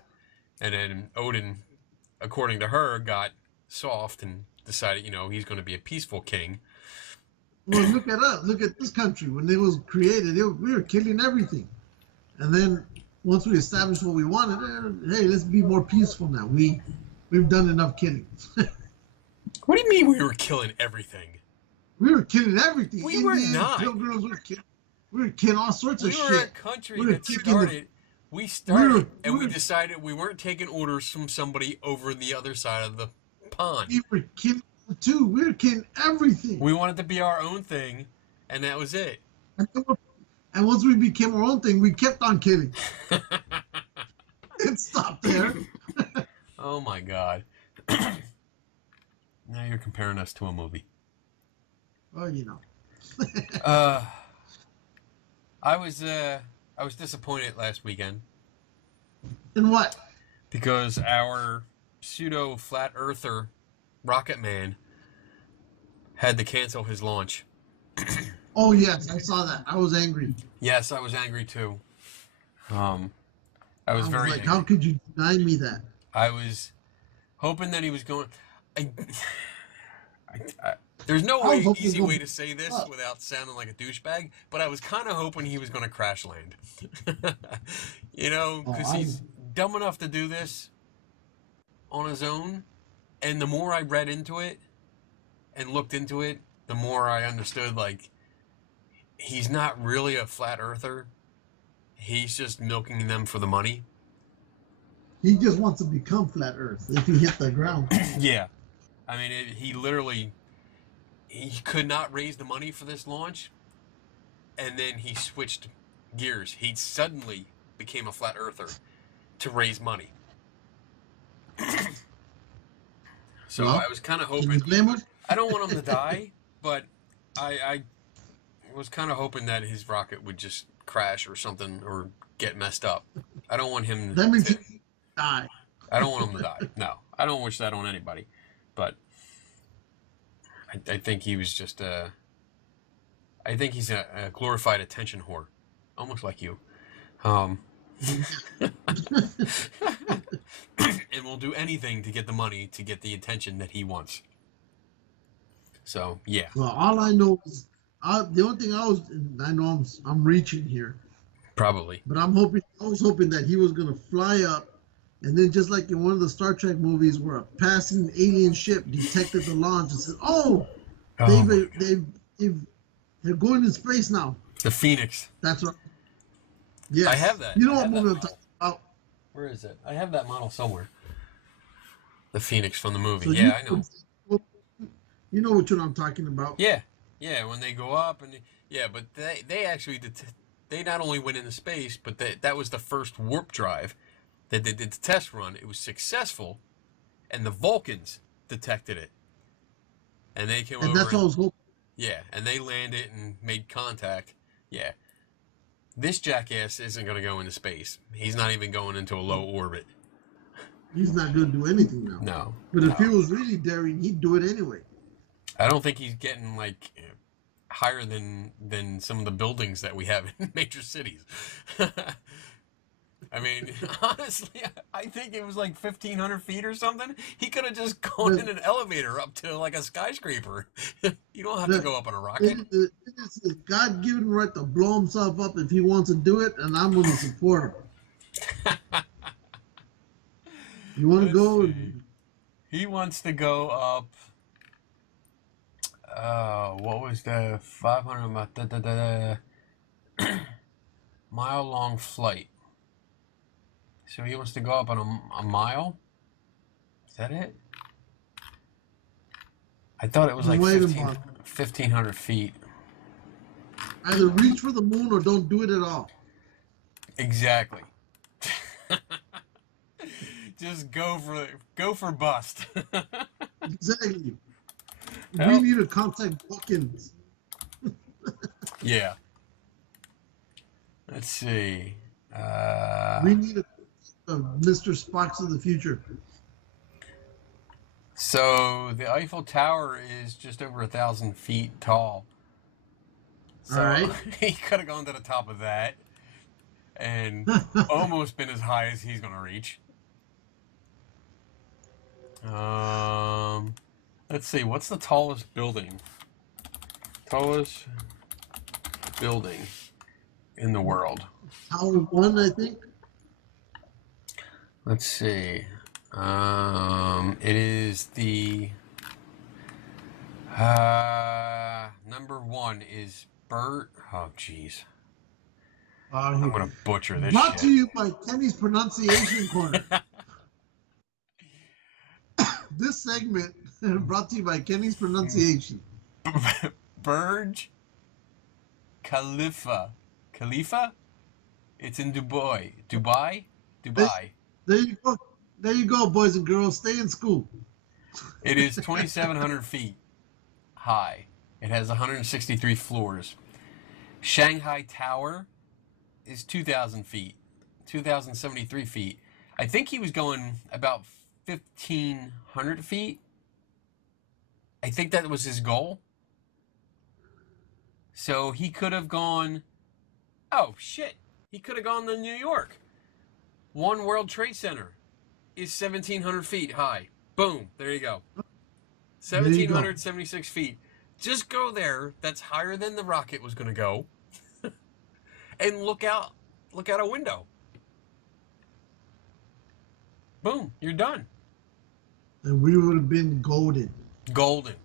And then Odin, according to her, got soft and decided, he's going to be a peaceful king. Well, look at us. Look at this country. When it was created, we were killing everything. And then once we established what we wanted, hey, let's be more peaceful now. We've done enough killing. What do you mean we were killing everything? We were killing everything. We were not. Pilgrims, we were killing all sorts of shit. We were a country that started. We started, and we decided we weren't taking orders from somebody over the other side of the pond. We were killing too. We were killing everything. We wanted to be our own thing, and that was it. And once we became our own thing, we kept on killing. It stopped there. Oh my God. Now you're comparing us to a movie. Well, I was disappointed last weekend. In what? Because our pseudo flat earther Rocket Man had to cancel his launch. Oh yes, I saw that. I was angry. Yes, I was angry too. I was very like, angry. how could you deny me that? I was hoping that he was going. There's no easy way to say this without sounding like a douchebag, but I was kind of hoping he was going to crash land. Because he's dumb enough to do this on his own. And the more I read into it and looked into it, the more I understood, like, he's not really a flat earther. He's just milking them for the money. He just wants to become flat earth if he hit the ground. Yeah. I mean, he could not raise the money for this launch, and then he switched gears. He suddenly became a flat earther to raise money. So I was kind of hoping. I don't want him to die, but I was kind of hoping that his rocket would just crash or something or get messed up. I don't want him to die. I don't want him to die. No, I don't wish that on anybody. But I think he was just I think he's a glorified attention whore, almost like you. And will do anything to get the money to get the attention that he wants. So yeah. Well, all I know is the only thing I know I'm reaching here. Probably. But I was hoping that he was gonna fly up, and then just like in one of the Star Trek movies, where a passing alien ship detected the launch and said, "Oh, they've They're going to space now. The Phoenix. That's right. Yes. I have that. You know what movie I'm talking about? Where is it? I have that model somewhere. The Phoenix from the movie. So Yeah, I know. You know which one I'm talking about. Yeah. Yeah, when they go up and but they actually they not only went into space, but that was the first warp drive that they did the test run. It was successful, and the Vulcans detected it, and they came over. And that's what I was hoping. Yeah, and they landed and made contact. Yeah, this jackass isn't going to go into space. He's not even going into a low orbit. He's not going to do anything now. No. But if he was really daring, he'd do it anyway. I don't think he's getting like higher than some of the buildings that we have in major cities. I mean, honestly, I think it was like 1,500 feet or something. He could have just gone in an elevator up to like a skyscraper. You don't have to go up on a rocket. It's a God-given right to blow himself up if he wants to do it, and I'm going to support him. You want to go? He wants to go up. What was the 500 mile long flight? So he wants to go up on a mile? Is that it? I thought it was like 1,500 feet. Either reach for the moon or don't do it at all. Exactly. Just go for bust. Exactly. We need to contact Vulcans. Yeah. Let's see. We need a Mr. Spocks of the future. So the Eiffel Tower is just over 1,000 feet tall. So all right. He could have gone to the top of that and almost been as high as he's going to reach. Let's see. What's the tallest building? Tallest building in the world. Tower 1, I think. Let's see. It is the number 1 is Bert. Oh, jeez. I'm gonna butcher this. Brought to you by Kenny's Pronunciation Corner. This segment brought to you by Kenny's Pronunciation. Burj Khalifa. Khalifa? It's in Dubai. Dubai? There you go. There you go, boys and girls. Stay in school. It is 2,700 feet high. It has 163 floors. Shanghai Tower is 2,000 feet. 2,073 feet. I think he was going about 1,500 feet. I think that was his goal. So he could have gone... Oh, shit. He could have gone to New York. One World Trade Center is 1,700 feet high. Boom. There you go. 1,776 feet. Just go there. That's higher than the rocket was going to go. And look out a window. Boom. You're done. And we would have been golden. Golden.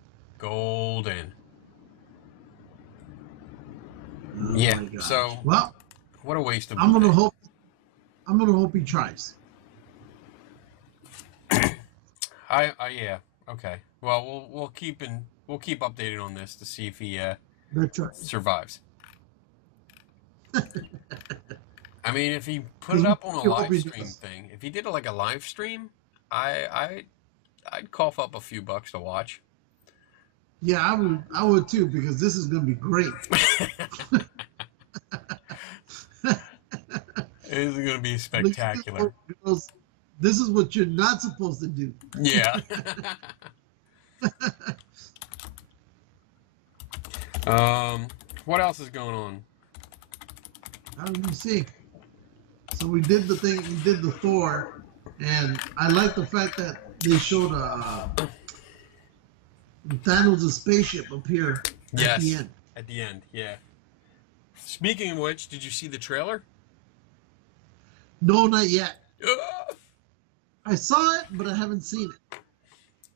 Yeah. So, well, what a waste of. I'm gonna hope he tries. Yeah. Okay. Well, we'll keep updated on this to see if he survives. I mean, if he put it up on a live stream thing, if he did like a live stream, I'd cough up a few bucks to watch. Yeah, I would too, because this is gonna be great. It is gonna be spectacular. This is what you're not supposed to do. Yeah. What else is going on? How do you see? So we did the thing. We did the Thor, and I like the fact that they showed Thanos' spaceship appear at the end. At the end, yeah. Speaking of which, did you see the trailer? No, not yet. I saw it, but I haven't seen it.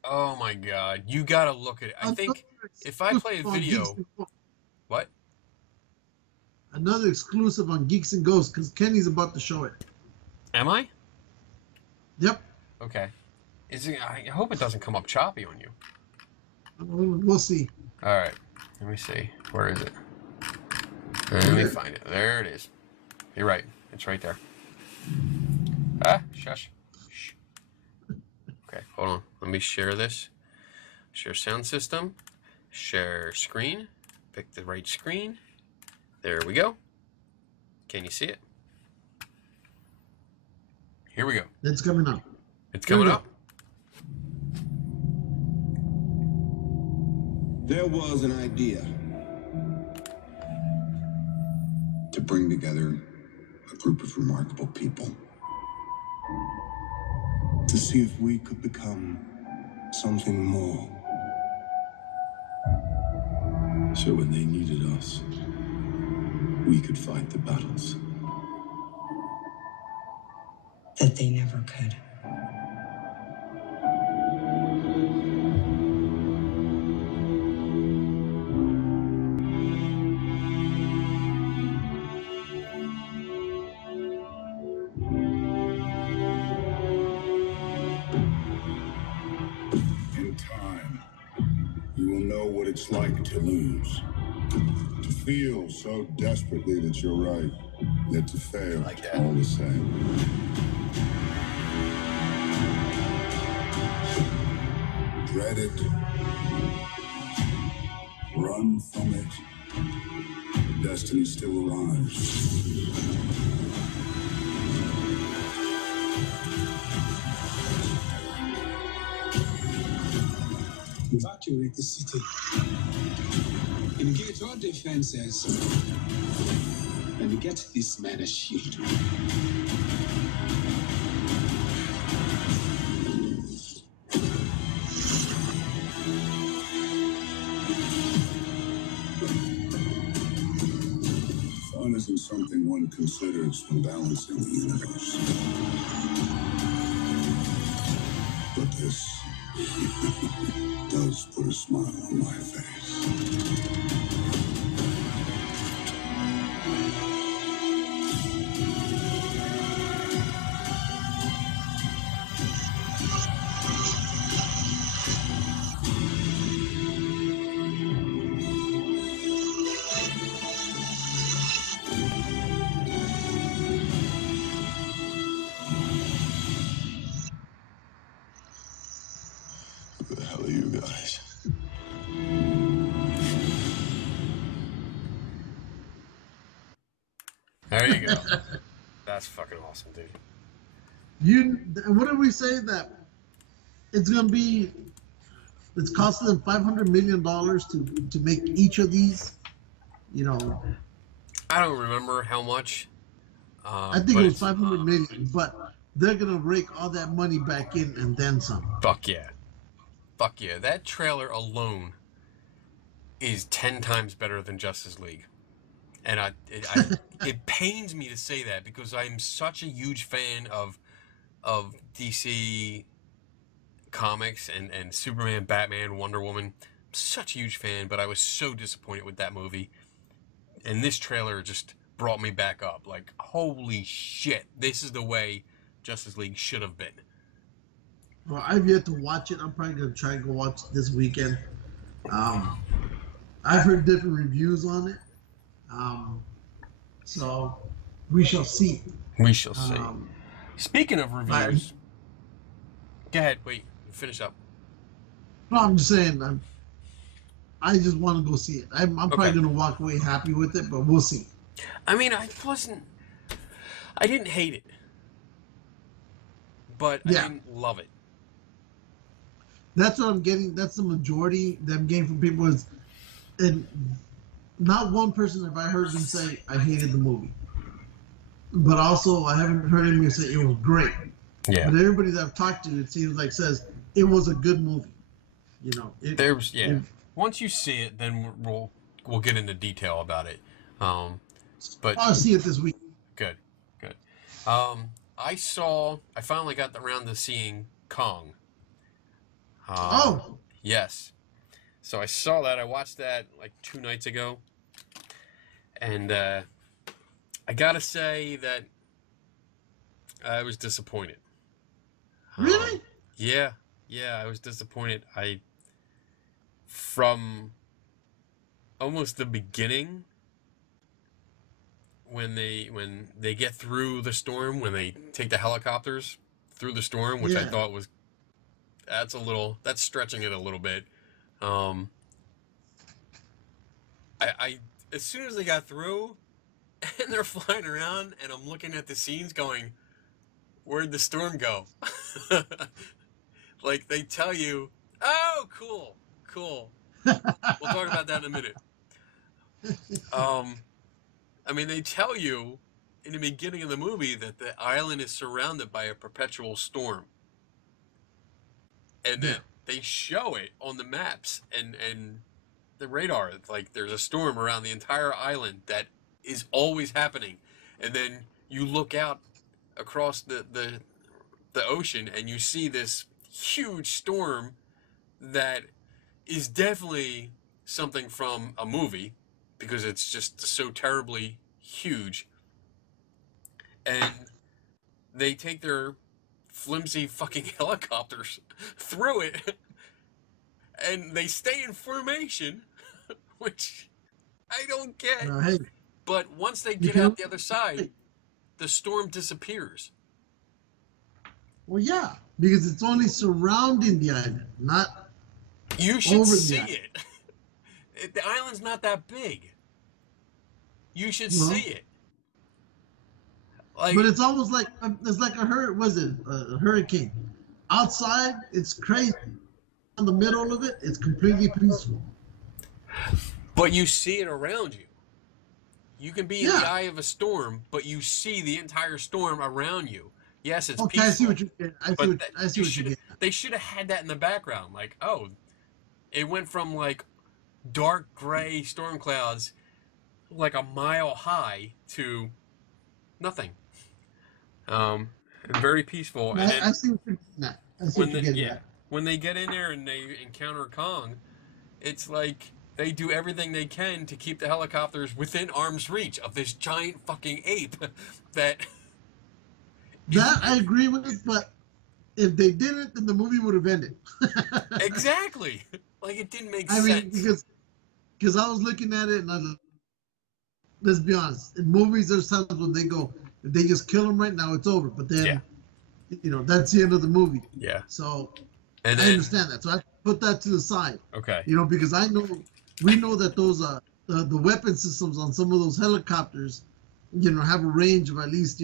Oh my god, you gotta look at it. I think if I play a video... What? another exclusive on Geeks and Ghosts because Kenny's about to show it. Am I? Yep. Okay. I hope it doesn't come up choppy on you. We'll see. All right. Let me see. Where is it? Let me find it. There it is. You're right. It's right there. Ah, shush. Shh. Okay, hold on. Let me share this. Share sound system. Share screen. Pick the right screen. There we go. Can you see it? Here we go. It's coming up. It's coming up. There was an idea to bring together a group of remarkable people to see if we could become something more. So when they needed us, we could fight the battles that they never could. In time, you will know what it's like to lose. To feel so desperately that you're right, yet to fail Like that. all the same. Dread it. Run from it. Destiny still arrives. Evacuate the city. Engage all defenses. And get this man a shield. Fun isn't something one considers when balancing the universe. But this does put a smile on my face. Who the hell are you guys? There you go. That's fucking awesome, dude. What did we say that it's gonna be? It's costing them $500 million to make each of these. You know, I don't remember how much. I think it was 500 million, but they're gonna rake all that money back in and then some. Fuck yeah. Fuck yeah. That trailer alone is 10 times better than Justice League. And it pains me to say that because I'm such a huge fan of DC comics and Superman, Batman, Wonder Woman. I'm such a huge fan, but I was so disappointed with that movie. And this trailer just brought me back up. Like, holy shit, this is the way Justice League should have been. Well, I've yet to watch it. I'm probably gonna try to go watch it this weekend. I've heard different reviews on it. So we shall see. We shall see. Speaking of reviews, go ahead. Wait, finish up. No, I'm just saying. I just want to go see it. I'm probably gonna walk away happy with it, but we'll see. I mean, I didn't hate it, but I didn't love it. That's what I'm getting. That's the majority that I'm getting from people is, and not one person have I heard them say I hated the movie. But also I haven't heard anybody say it was great. Yeah. But everybody that I've talked to, it seems like says it was a good movie. You know. Once you see it, then we'll get into detail about it. But I'll see it this week. Good. I finally got around to seeing Kong. Yes. So I saw that. I watched that like 2 nights ago. And I gotta say that I was disappointed. Really? Yeah, I was disappointed. From almost the beginning, when they get through the storm, when they take the helicopters through the storm, which I thought was that's stretching it a little bit. I as soon as they got through and they're flying around and I'm looking at the scenes going, where'd the storm go? Like they tell you, oh, cool. We'll talk about that in a minute. I mean, they tell you in the beginning of the movie that the island is surrounded by a perpetual storm. And then they show it on the maps and the radar. Like, there's a storm around the entire island that is always happening. And then you look out across the ocean and you see this huge storm that is definitely something from a movie, because it's just so terribly huge. And they take their flimsy fucking helicopters through it, and they stay in formation, which I don't get. Right. But once they get out the other side, the storm disappears. Well, yeah, because it's only surrounding the island, not You should over see the island. it. The island's not that big. You should see it. Like, But it's almost like a hurricane. Outside, it's crazy. In the middle of it, it's completely peaceful. but you see it around you. You can be in the eye of a storm, but you see the entire storm around you. Yes, it's peaceful. I see what you're getting. I see what you're getting. They should have had that in the background. Like, oh, it went from like dark gray storm clouds like a mile high to nothing. Very peaceful. And I see what you're getting at. I see what you're getting at. When they get in there and they encounter Kong, it's like they do everything they can to keep the helicopters within arm's reach of this giant fucking ape that I agree with, but if they didn't, then the movie would have ended. Exactly. Like, it didn't make I sense. mean, because I was looking at it and I was like, let's be honest. In movies, there's times when they go, if they just kill them right now, it's over. But then, that's the end of the movie. Yeah. So And then, I understand that. So I put that to the side. Okay. Because we know that those the weapon systems on some of those helicopters, have a range of at least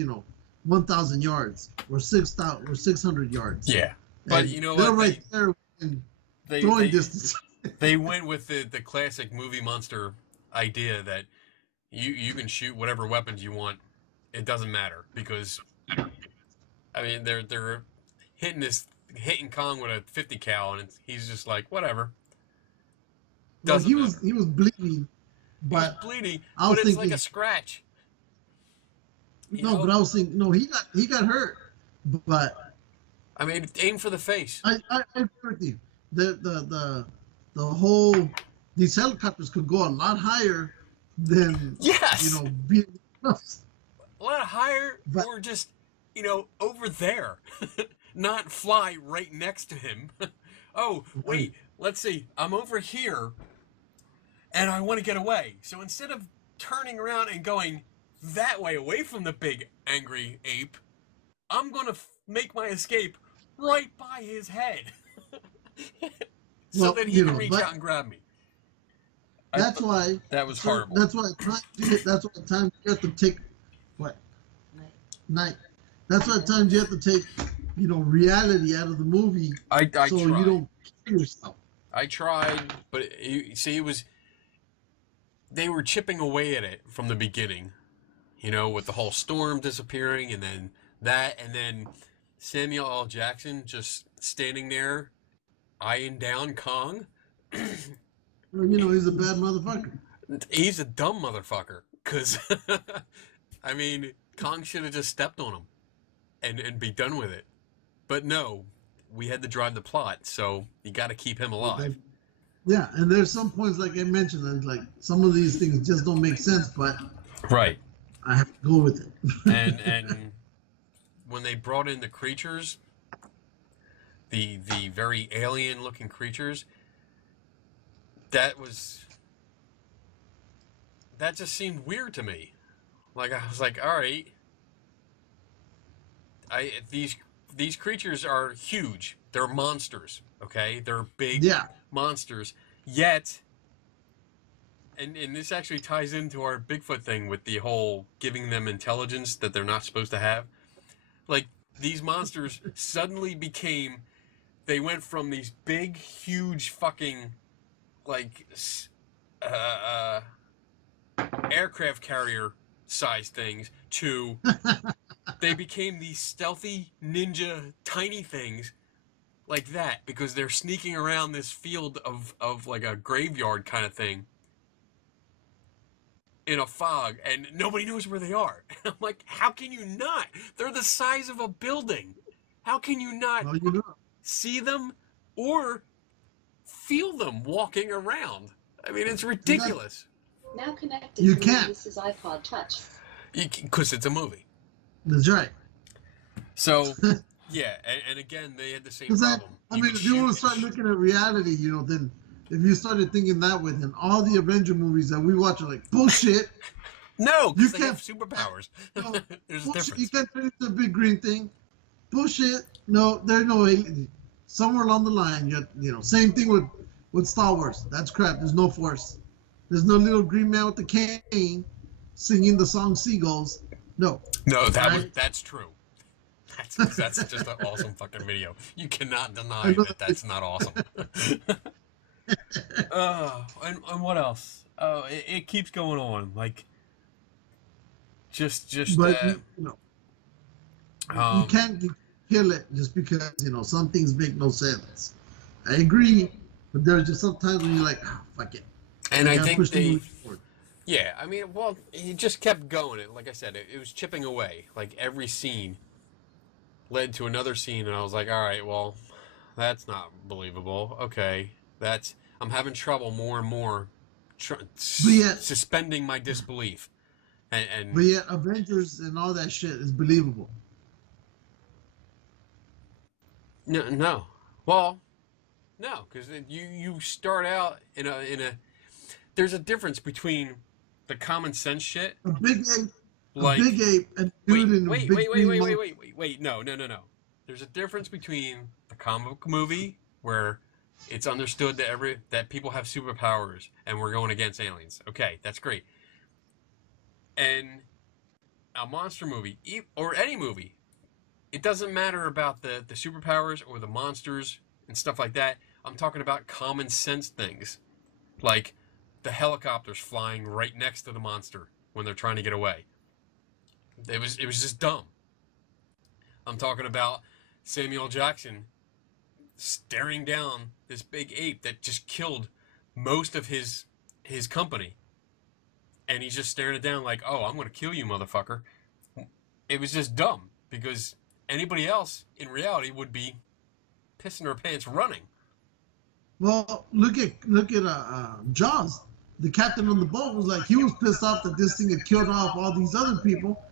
1,000 yards or 6,000 or 600 yards. Yeah. But And you know they're what? right there in throwing distance. They went with the classic movie monster idea that you can shoot whatever weapons you want. It doesn't matter, because I mean they're hitting Kong with a 50 cal, and he's just like, whatever. Well, he was bleeding, but I was thinking, it's like a scratch. But I was thinking, he got hurt, but I mean, aim for the face. I agree with you. The whole, these helicopters could go a lot higher than being a lot higher, or just over there, not fly right next to him. Oh, wait, let's see, I'm over here and I want to get away, so instead of turning around and going that way away from the big angry ape, I'm gonna make my escape right by his head. So that he can reach out and grab me. That's why that was horrible. That's why at times you have to take night. That's why at times you have to take reality out of the movie. I so tried. You don't kill yourself. I tried, but they were chipping away at it from the beginning, with the whole storm disappearing, and then Samuel L. Jackson just standing there eyeing down Kong. Well, he's a bad motherfucker. He's a dumb motherfucker, because I mean, Kong should have just stepped on him and be done with it. But no, we had to drive the plot, so you got to keep him alive. Yeah, and there's some points, like I mentioned, that like some of these things just don't make sense. But right, I have to go with it. and when they brought in the creatures, the very alien looking creatures, that just seemed weird to me. Like, I was like, all right, these creatures are huge. They're monsters, okay? They're big monsters. Yet, and this actually ties into our Bigfoot thing with the whole giving them intelligence that they're not supposed to have. Like, these monsters suddenly became, they went from these big, huge fucking, like, aircraft carrier size things to they became these stealthy ninja tiny things like that, because they're sneaking around this field of like a graveyard kind of thing in a fog, and nobody knows where they are. I'm like, how can you not? They're the size of a building. How can you not see them or feel them walking around? I mean, it's ridiculous. Now connected you to can't. Lisa's iPod Touch. Because it's a movie. That's right. So, yeah, and again, they had the same problem. I mean, if you want to start looking at reality, you know, then if you started thinking that way, then all the Avenger movies that we watch are like bullshit. No, because they have superpowers. No, There's a difference. You can't turn into a big green thing. Bullshit. No, there's no way. Somewhere along the line, you know, same thing with Star Wars. That's crap. There's no force. There's no little green man with the cane singing the song Seagulls. No. No, that's true. That's just an awesome fucking video. You cannot deny that that's not awesome. And what else? Oh, it keeps going on. Like, But, you know, you can't kill it just because, you know, some things make no sense. I agree, but there's just sometimes when you're like, oh, fuck it. And I think yeah, I mean, well, he just kept going. Like I said, it was chipping away. Like, every scene led to another scene, and I was like, all right, well, that's not believable. Okay, I'm having trouble more and more suspending my disbelief. But yet, Avengers and all that shit is believable. No. Well, no, because you start out in a. There's a difference between the common sense shit. A big ape. Like, a big ape and dude in a big wait. No. There's a difference between the comic book movie where it's understood that people have superpowers and we're going against aliens. Okay, that's great. And a monster movie, or any movie, it doesn't matter about the superpowers or the monsters and stuff like that. I'm talking about common sense things. Like the helicopters flying right next to the monster when they're trying to get away. It was just dumb. I'm talking about Samuel Jackson staring down this big ape that just killed most of his company. And he's just staring it down like, oh, I'm going to kill you, motherfucker. It was just dumb, because anybody else in reality would be pissing their pants running. Well, look at Jaws. The captain on the boat was like, he was pissed off that this thing had killed off all these other people.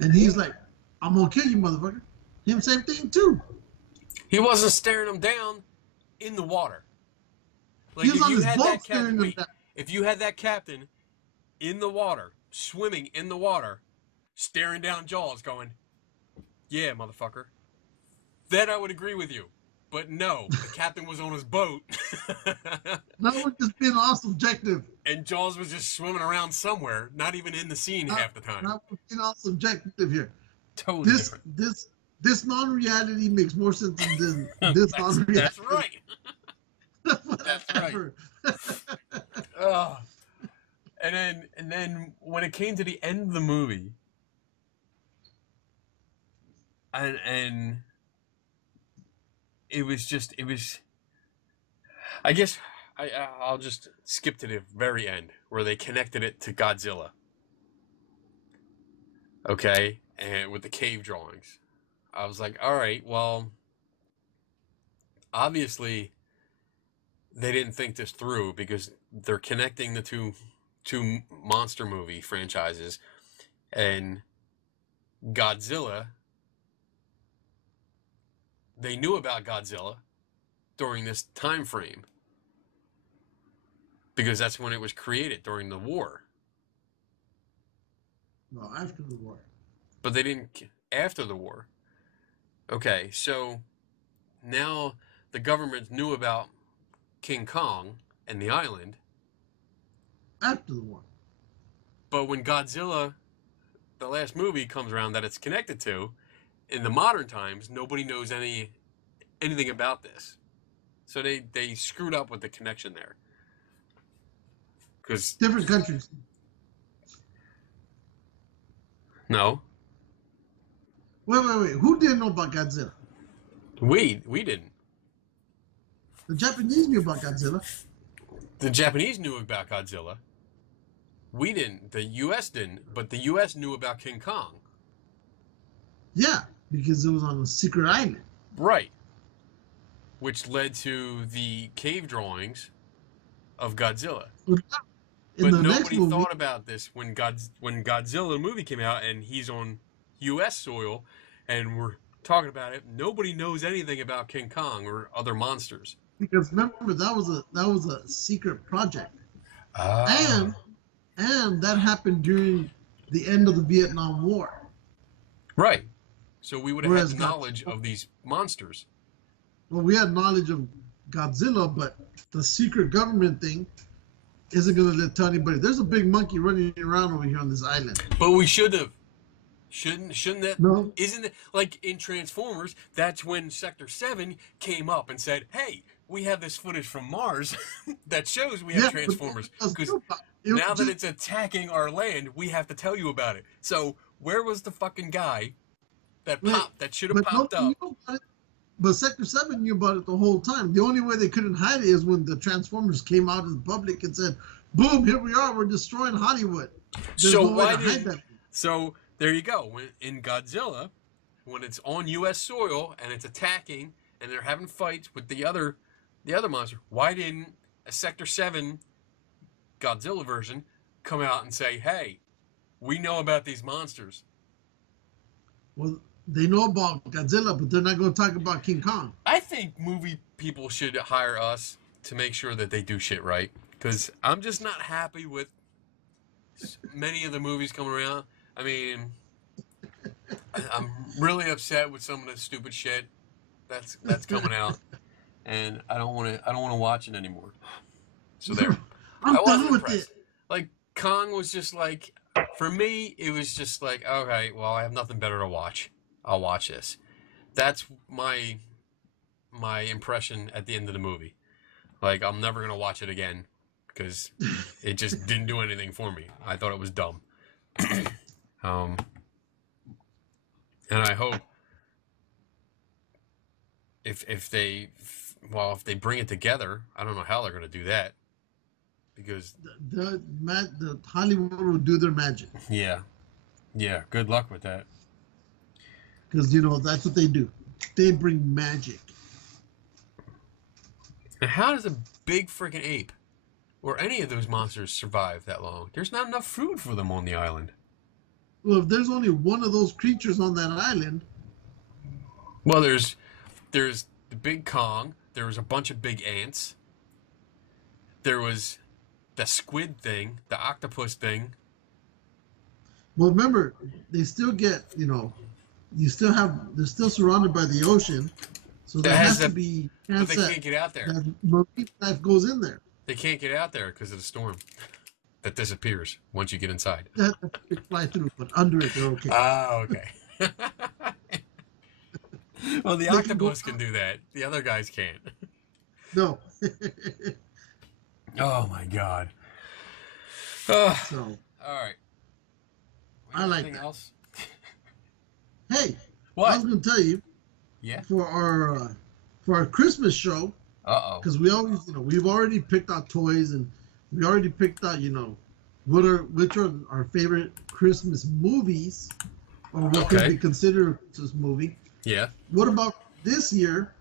And he's like, I'm going to kill you, motherfucker. Him, same thing, too. He wasn't staring them down in the water. Like, he was on his boat staring them down. If you had that captain in the water, swimming in the water, staring down Jaws going, yeah, motherfucker, then I would agree with you. But no, the captain was on his boat. That would just be an awesome objective. And Jaws was just swimming around somewhere, not even in the scene half the time. That would be an awesome objective here. Totally this non-reality makes more sense than this non-reality. That's right. That's right. And then when it came to the end of the movie, and it was I guess I'll just skip to the very end where they connected it to Godzilla. Okay, and with the cave drawings. I was like, all right, well, obviously they didn't think this through, because they're connecting the two monster movie franchises And Godzilla, they knew about Godzilla during this time frame because that's when it was created, during the war. No, after the war. But they didn't after the war. Okay, so now the government knew about King Kong and the island after the war. But when Godzilla, the last movie, comes around that it's connected to, in the modern times, nobody knows anything about this. So they screwed up with the connection there. Because different countries. No. Wait. Who didn't know about Godzilla? We didn't. The Japanese knew about Godzilla. The Japanese knew about Godzilla. We didn't. The U.S. didn't. But the U.S. knew about King Kong. Yeah, because it was on a secret island. Right. Which led to the cave drawings of Godzilla. But nobody thought about this when Godzilla movie came out and he's on U.S. soil and we're talking about it. Nobody knows anything about King Kong or other monsters. Because remember, that was a secret project. And that happened during the end of the Vietnam War. Right. So we would have had the knowledge of these monsters. Well, we had knowledge of Godzilla, but the secret government thing isn't going to tell anybody. There's a big monkey running around over here on this island. But we should have. Shouldn't that? No. Isn't it like in Transformers? That's when Sector 7 came up and said, "Hey, we have this footage from Mars that shows we have Transformers." Because now that it's attacking our land, we have to tell you about it. So where was the fucking guy that should have popped up? But Sector 7 knew about it the whole time. The only way they couldn't hide it is when the Transformers came out in the public and said, "Boom, here we are, we're destroying Hollywood." There's So no way why to hide did? that. So there you go. In Godzilla, when it's on U.S. soil and it's attacking and they're having fights with the other monster, why didn't a Sector 7 Godzilla version come out and say, "Hey, we know about these monsters"? Well, they know about Godzilla, but they're not going to talk about King Kong. I think movie people should hire us to make sure that they do shit right. Because I'm just not happy with many of the movies coming around. I mean, I'm really upset with some of the stupid shit that's coming out, and I don't want to watch it anymore. So there, I wasn't impressed. Like Kong was just like, for me, it was just like, okay, well, I have nothing better to watch. I'll watch this. That's my impression at the end of the movie. Like, I'm never gonna watch it again because it just didn't do anything for me. I thought it was dumb. And I hope if they bring it together, I don't know how they're gonna do that because the Hollywood will do their magic. Yeah. Good luck with that. Because, that's what they do. They bring magic. And how does a big freaking ape or any of those monsters survive that long? There's not enough food for them on the island. Well, if there's only one of those creatures on that island... Well, there's the big Kong. There was a bunch of big ants. There was the squid thing, the octopus thing. Well, remember, they still get, they're still surrounded by the ocean, so there has to be chance but they can't get out there. That life goes in there. They can't get out there because of the storm that disappears once you get inside. They fly through, but under it, they're okay. Oh, okay. Well, the octopus can do that. The other guys can't. No. Oh, my God. So, all right. I like anything that. Else? Hey, what? I was going to tell you. Yeah. For our Christmas show. Because we always, we've already picked out toys and we already picked out, which are our favorite Christmas movies, or what could be considered a Christmas movie. Yeah. What about this year?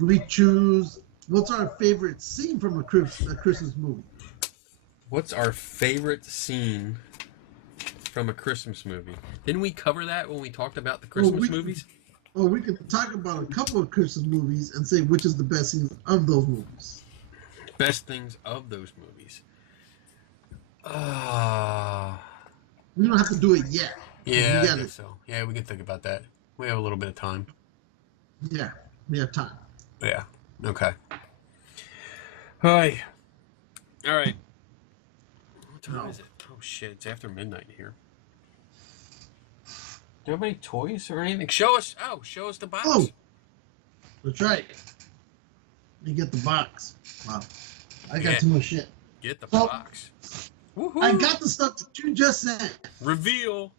We choose. What's our favorite scene from a Christmas movie? What's our favorite scene from a Christmas movie. Didn't we cover that when we talked about the Christmas movies? Well, we could talk about a couple of Christmas movies and say which is the best thing of those movies. Best things of those movies. We don't have to do it yet. Yeah, I guess so. Yeah, we can think about that. We have a little bit of time. Yeah, we have time. Yeah. Okay. Hi. All right. What time is it? Oh shit! It's after midnight here. Do you have any toys or anything? Show us. Oh, show us the box. Oh, that's right. You get the box. Wow. I got too much shit. Get the box. Woohoo. I got the stuff that you just sent. Reveal.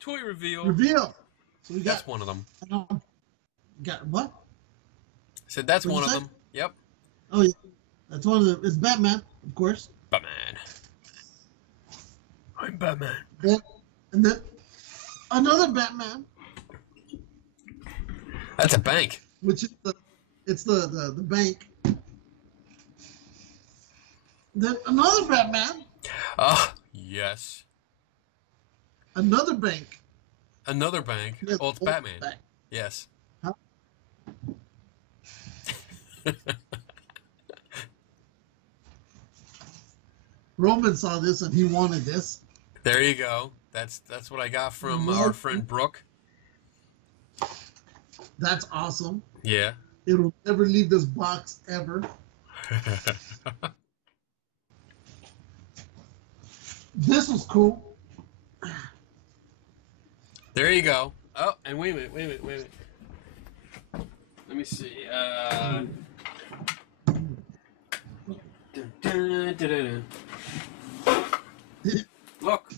Toy reveal. Reveal. So we that's one of them. Got what? I said that's one of them. Yep. Oh, yeah. That's one of them. It's Batman, of course. Batman. I'm Batman. And then another Batman. That's a bank. Which is the bank. Then another Batman. Ah, yes. Another bank. Another bank. Yes, oh, it's Batman. Bank. Yes. Huh? Roman saw this and he wanted this. There you go. That's what I got from our friend Brooke. That's awesome. Yeah. It'll never leave this box ever. This was cool. There you go. Oh, and wait a minute. Let me see. Look.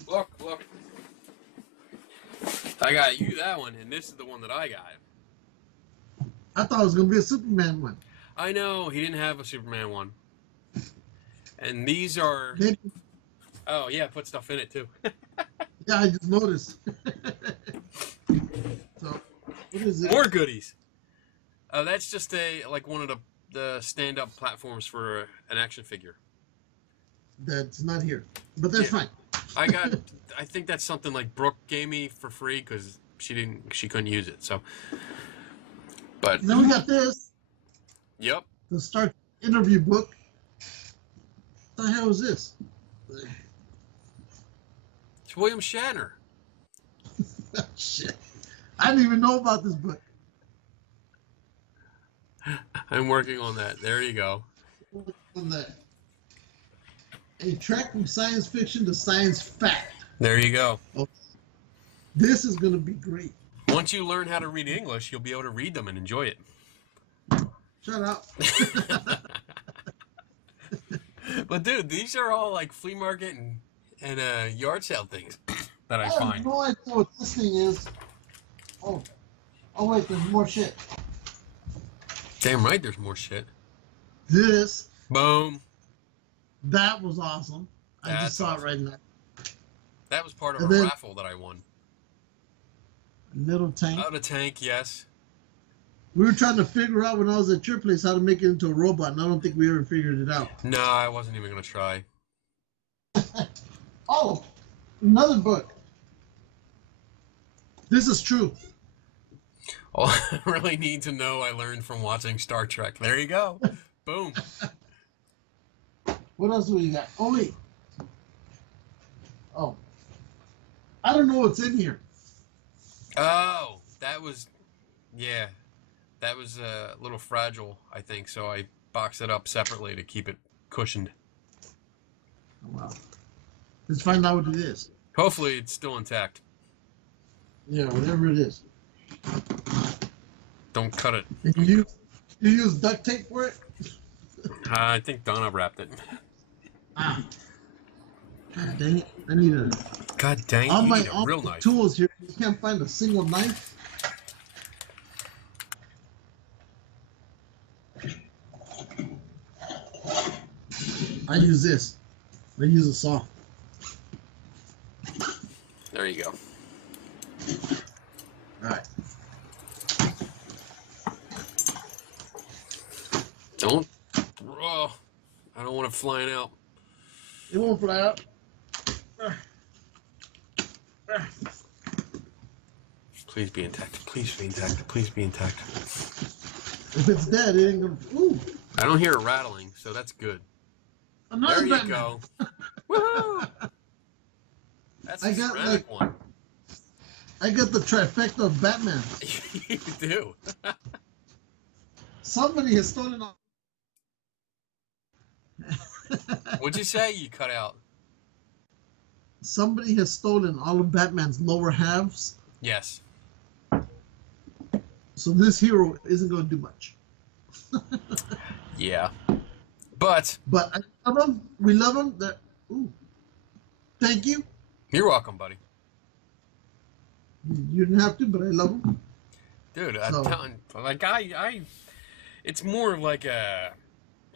I got you that one, and this is the one that I got. I thought it was going to be a Superman one. I know, he didn't have a Superman one. And these are... Oh, yeah, put stuff in it, too. Yeah, I just noticed. So, what is it? More goodies. That's just one of the stand-up platforms for an action figure. That's not here, but that's fine. I think that's something like Brooke gave me for free because she couldn't use it. So, but then we got this. Yep. The Star interview book. What the hell is this? It's William Shatner. Shit, I didn't even know about this book. I'm working on that. There you go. On that. A track from science fiction to science fact. There you go. Oh, this is going to be great. Once you learn how to read English, you'll be able to read them and enjoy it. Shut up. But dude, these are all like flea market and yard sale things that I find. I have no idea what this thing is. Oh wait, there's more shit. Damn right, there's more shit. This. Boom. That was awesome. I just saw it right now. That was part of a raffle that I won. Little tank. Oh, the tank, yes. We were trying to figure out when I was at your place how to make it into a robot, and I don't think we ever figured it out. No, I wasn't even going to try. Oh, another book. This is true. All I really need to know I learned from watching Star Trek. There you go. Boom. What else do we got? Oh, wait. Oh. I don't know what's in here. Oh, that was... Yeah. That was a little fragile, I think, so I boxed it up separately to keep it cushioned. Oh, wow. Let's find out what it is. Hopefully it's still intact. Yeah, whatever it is. Don't cut it. And you use duct tape for it? I think Donna wrapped it. Ah. God dang it. I need a... God dang it, you need a real knife. Tools here. You can't find a single knife. I use this. I use a saw. There you go. Alright. Don't. Oh, I don't want it flying out. It won't fly out. Please be intact. Please be intact. Please be intact. If it's dead, it ain't gonna. Ooh. I don't hear it rattling, so that's good. Another There you Batman. go. Woohoo! That's a ceramic one. I got the trifecta of Batman. You do. Somebody has stolen all. What'd you say? You cut out. Somebody has stolen all of Batman's lower halves. Yes. So this hero isn't going to do much. Yeah. But I love him. We love him. Ooh. Thank you. You're welcome, buddy. You didn't have to, but I love him. Dude, I'm telling, like I it's more of like a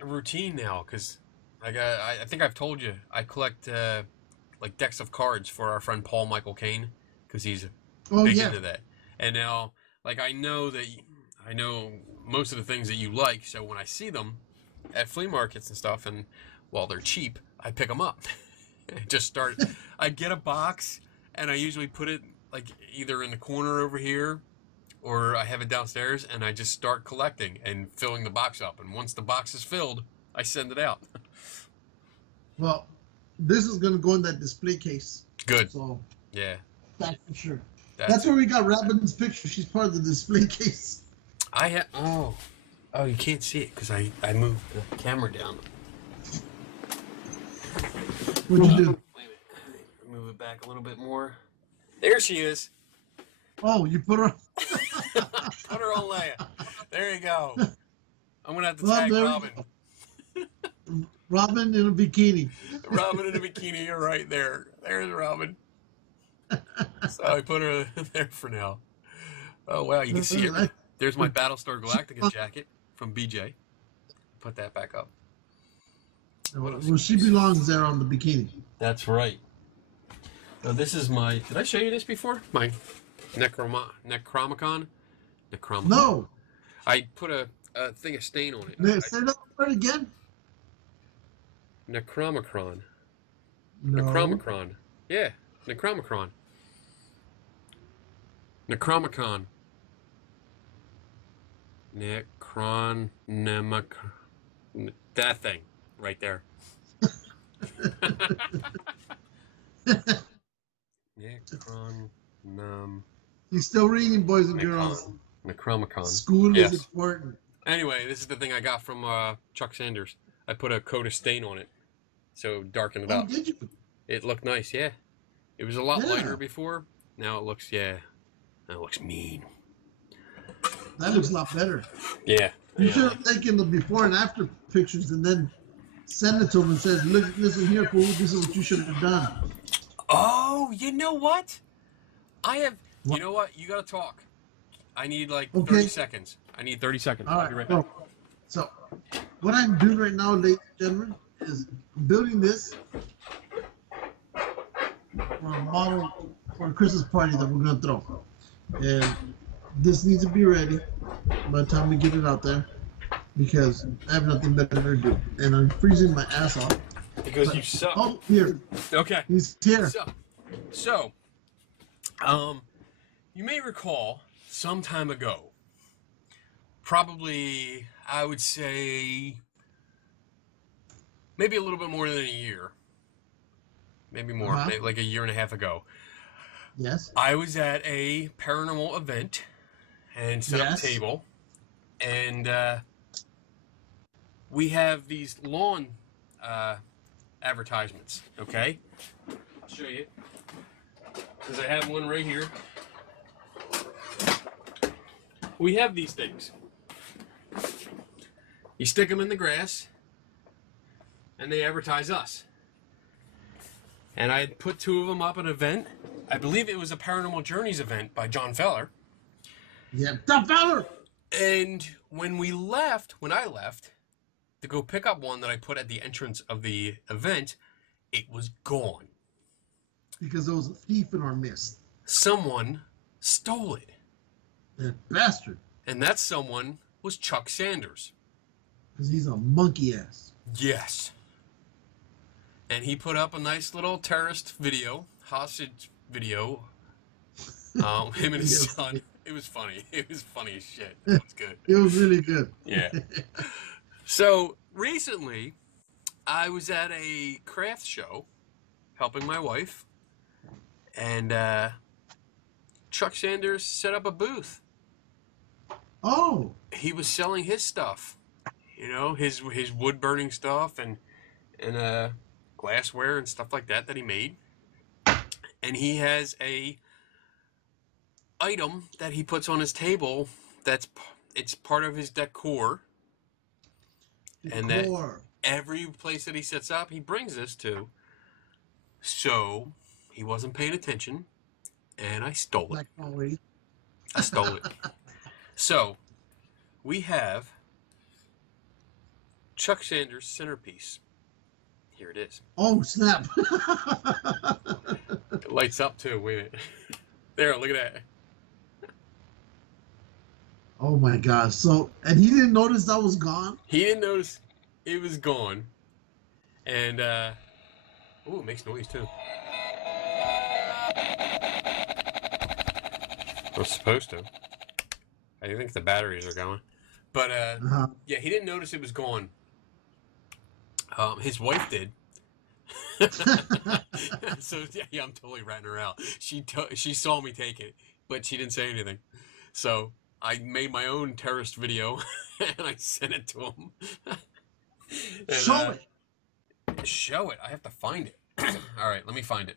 routine now, because like I think I've told you I collect like decks of cards for our friend Paul Michael Kane, because he's big into that. And now, like, I know most of the things that you like, so when I see them at flea markets and stuff, and while they're cheap, I pick them up. I get a box, and I usually put it like either in the corner over here, or I have it downstairs, and I just start collecting and filling the box up. And once the box is filled, I send it out. Well, this is going to go in that display case. Good. So yeah, that's for sure. That's where we got Robin's picture. She's part of the display case. Oh, you can't see it because I moved the camera down. What'd you do? Wait a minute. Move it back a little bit more. There she is. Oh, you put her. Put her on layer. There you go. I'm gonna have to tag Robin. Robin in a bikini. Robin in a bikini. You're right there. There's Robin. So I put her there for now. Oh wow, you can see it. There's my Battlestar Galactica jacket from BJ. Put that back up. Well, she belongs there on the bikini. That's right. Now this is my. Did I show you this before? My Necromicon. No. I put a thing of stain on it. Say that word again. Necromicron. No. Necromicron. Yeah, Necromicron. Necromicon. That thing right there. He's still reading, boys and girls. Necromicon. School is important. Anyway, this is the thing I got from Chuck Sanders. I put a coat of stain on it, so darken it up. Did you? It looked nice, yeah. It was a lot lighter before. Now it looks, now it looks mean. That looks a lot better. Yeah. You should have taken the before and after pictures and then send it to him and said, "Look, listen here, fool. This is what you should have done." Oh, you know what? You know what? You got to talk. I need like 30 seconds. I need 30 seconds. All I'll be right. right back. So, what I'm doing right now, ladies and gentlemen, is building this for a model for a Christmas party that we're going to throw. And this needs to be ready by the time we get it out there, because I have nothing better to do. And I'm freezing my ass off. Because you suck. Oh, here. Okay. He's here. So, you may recall some time ago, probably, I would say, maybe a little bit more than a year. Maybe more, maybe like a year and a half ago. Yes. I was at a paranormal event and set up a table, and we have these lawn advertisements, okay? I'll show you, because I have one right here. We have these things. You stick them in the grass, and they advertise us. And I had put 2 of them up at an event. I believe it was a Paranormal Journeys event by John Feller. Yeah, John Feller! And when I left to go pick up one that I put at the entrance of the event, it was gone. Because there was a thief in our midst. Someone stole it. That bastard. And that someone was Chuck Sanders. Because he's a monkey ass. Yes. And he put up a nice little terrorist video, hostage video. Him and his son. It was funny. It was funny as shit. It was good. It was really good. Yeah. So recently, I was at a craft show helping my wife, and Chuck Sanders set up a booth. Oh. He was selling his stuff, you know, his wood burning stuff and glassware and stuff like that he made. And he has a item that he puts on his table it's part of his decor. And that every place that he sets up, he brings this to. So he wasn't paying attention, and I stole it. Like always. I stole it. So we have Chuck Sanders' centerpiece. Here it is. Oh, snap. It lights up too. Wait a minute. There, look at that. Oh my gosh. So, and he didn't notice that was gone? He didn't notice it was gone. And, ooh, it makes noise too. It was supposed to. I think the batteries are going. But, yeah, he didn't notice it was gone. His wife did. So, yeah, I'm totally ratting her out. She saw me take it, but she didn't say anything. So I made my own terrorist video, and I sent it to him. And, show it. Show it. I have to find it. All right, let me find it.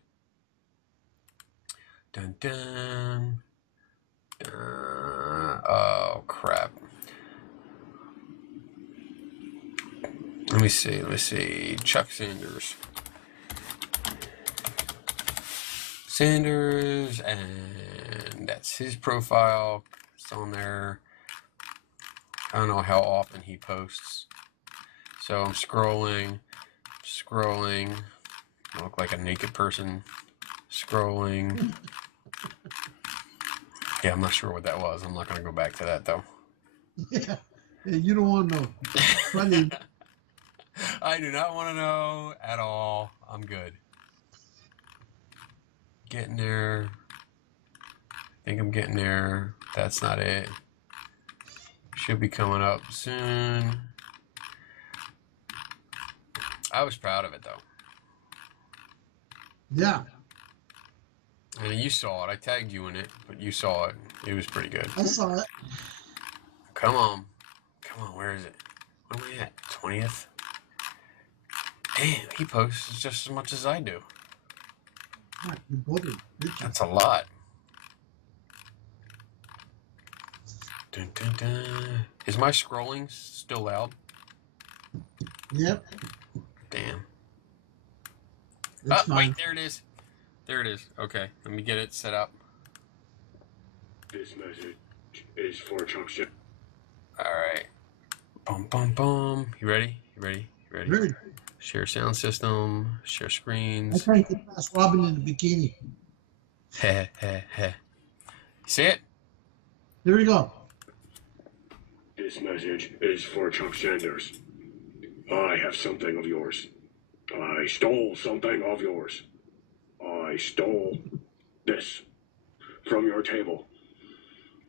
Dun dun. Oh crap. Let me see. Chuck Sanders. And that's his profile. It's on there. I don't know how often he posts. So I'm scrolling. I look like a naked person. Scrolling. Yeah, I'm not sure what that was. I'm not going to go back to that, though. Yeah, you don't want to know. Funny. I do not want to know at all. I'm good. Getting there. I think I'm getting there. That's not it. Should be coming up soon. I was proud of it, though. Yeah. And you saw it. I tagged you in it, but you saw it. It was pretty good. I saw it. Come on. Where is it? Where am I at? 20th? Damn, he posts just as much as I do. That's a lot. Dun, dun, dun. Is my scrolling still loud? Yep. Damn. It's fine. Wait, there it is. There it is. Okay, let me get it set up. This message is for Chuck Sanders. Alright. Boom. You ready? Ready. Share sound system. Share screens. I tried to pass Robin in the bikini. Heh. See it? Here we go. This message is for Chuck Sanders. I have something of yours. I stole something of yours. I stole this from your table.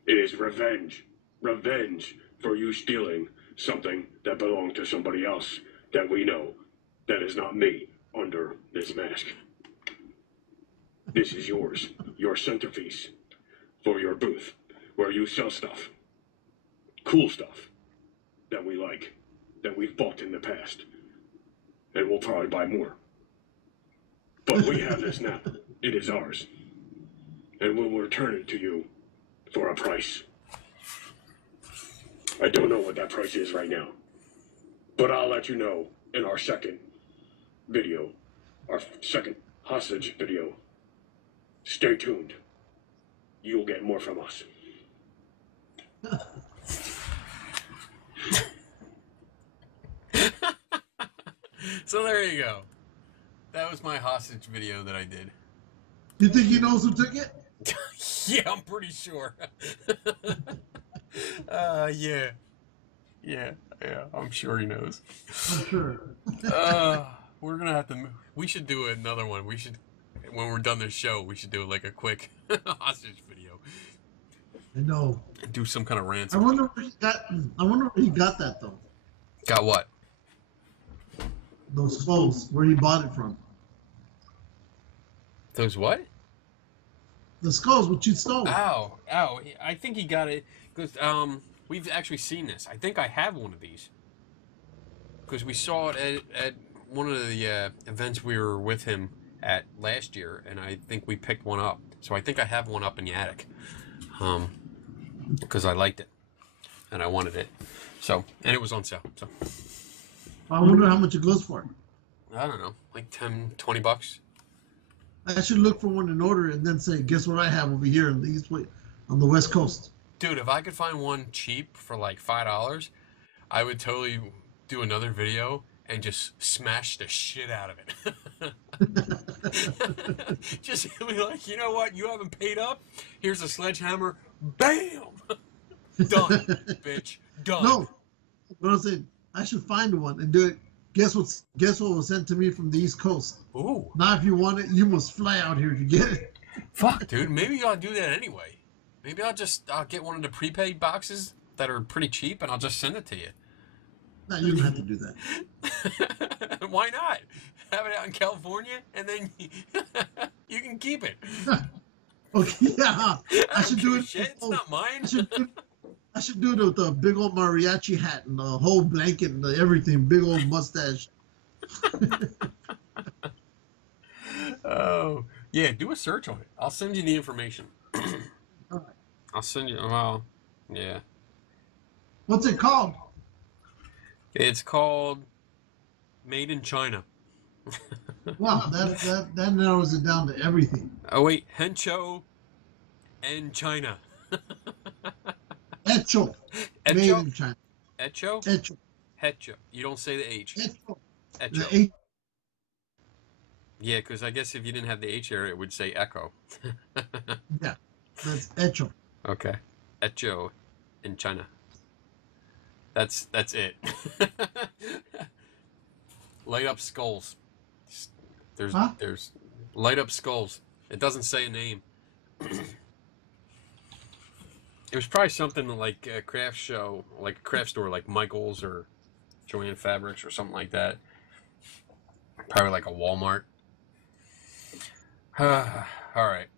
It is revenge. Revenge for you stealing something that belonged to somebody else that we know that is not me under this mask. This is yours. Your centerpiece for your booth where you sell stuff. Cool stuff that we like, that we've bought in the past. And we'll probably buy more. But we have this now. It is ours. And we'll return it to you for a price. I don't know what that price is right now. But I'll let you know in our second video. Our second hostage video. Stay tuned. You'll get more from us. So there you go. That was my hostage video that I did. You think he knows who took it? Yeah, I'm pretty sure. Yeah, I'm sure he knows. I'm sure. We're gonna have to. We should do another one. We should when we're done this show, we should do like a quick hostage video. I know. And do some kind of I ransom. wonder where he got that though. Got what? Those skulls. Where he bought it from. Those what? The skulls, which you stole. Ow. I think he got it because we've actually seen this. I think I have one of these because we saw it at one of the events we were with him at last year, and I think we picked one up. So I think I have one up in the attic because I liked it and I wanted it. So, and it was on sale. So I wonder how much it goes for. I don't know, like 10, 20 bucks. I should look for one and order it and then say, guess what I have over here on the West Coast. Dude, if I could find one cheap for like $5, I would totally do another video and just smash the shit out of it. Just be like, you know what? You haven't paid up? Here's a sledgehammer. Bam! Done, bitch. Done. No. But I'm saying, I should find one and do it. Guess what was sent to me from the East Coast? Ooh. Now, if you want it, you must fly out here to get it. Fuck, dude. Maybe I'll do that anyway. Maybe I'll get one of the prepaid boxes that are pretty cheap and I'll just send it to you. No, you don't have to do that. Why not? Have it out in California and then you can keep it. Okay, yeah. I should do it. Shit, it's not mine. I should do it with a big old mariachi hat and the whole blanket and everything, big old mustache. Oh, yeah, do a search on it. I'll send you the information. All right. I'll send you, well, yeah. What's it called? It's called Made in China. Wow, that narrows it down to everything. Oh, wait, Hencho and China. Echo. Made Echo? in China. Echo? Echo. Hecho. You don't say the H. Echo. Echo. The H. Yeah, because I guess if you didn't have the H there, it would say echo. Yeah, that's Echo. Okay. Echo in China. That's it. Light up skulls. There's light up skulls. It doesn't say a name. It was probably something like a craft show, like a craft store like Michael's or Joanne Fabrics or something like that. Probably like a Walmart. All right.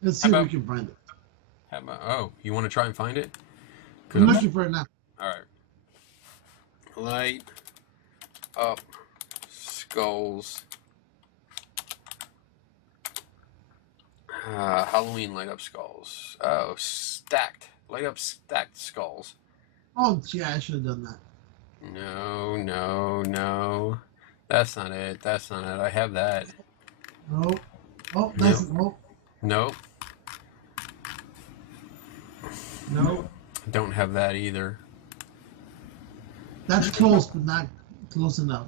Let's see if we can find it. Oh, you want to try and find it? I'm looking for it now. All right. Light up skulls. Halloween light up skulls. Oh, stacked. Light up stacked skulls. Oh, yeah, I should have done that. No. That's not it. That's not it. I have that. Nope. Oh, that's nope. Nope. Nope. Don't have that either. That's close, but not close enough.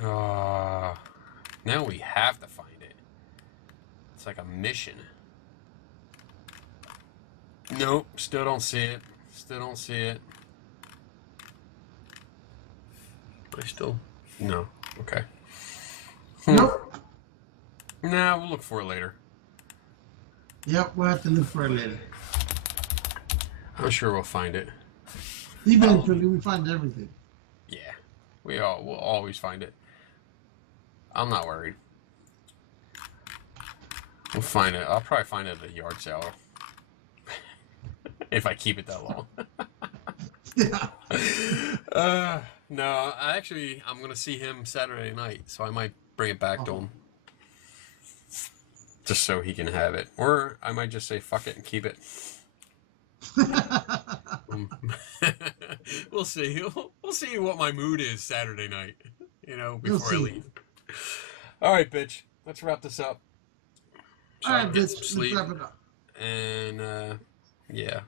Now we have to find it. It's like a mission. Nope. Still don't see it. Still don't see it. No. Okay. Nope. Nah, we'll look for it later. Yep, we'll have to look for it later. I'm sure we'll find it. Eventually, we find everything. Yeah. We'll always find it. I'm not worried. We'll find it. I'll probably find it at a yard sale. If I keep it that long. Yeah. No, I'm going to see him Saturday night, so I might bring it back to him. Just so he can have it. Or I might just say, fuck it and keep it. We'll see. We'll see what my mood is Saturday night, before I leave. All right, bitch. Let's wrap this up. All right, get bitch. some sleep. Let's wrap it up. And, yeah,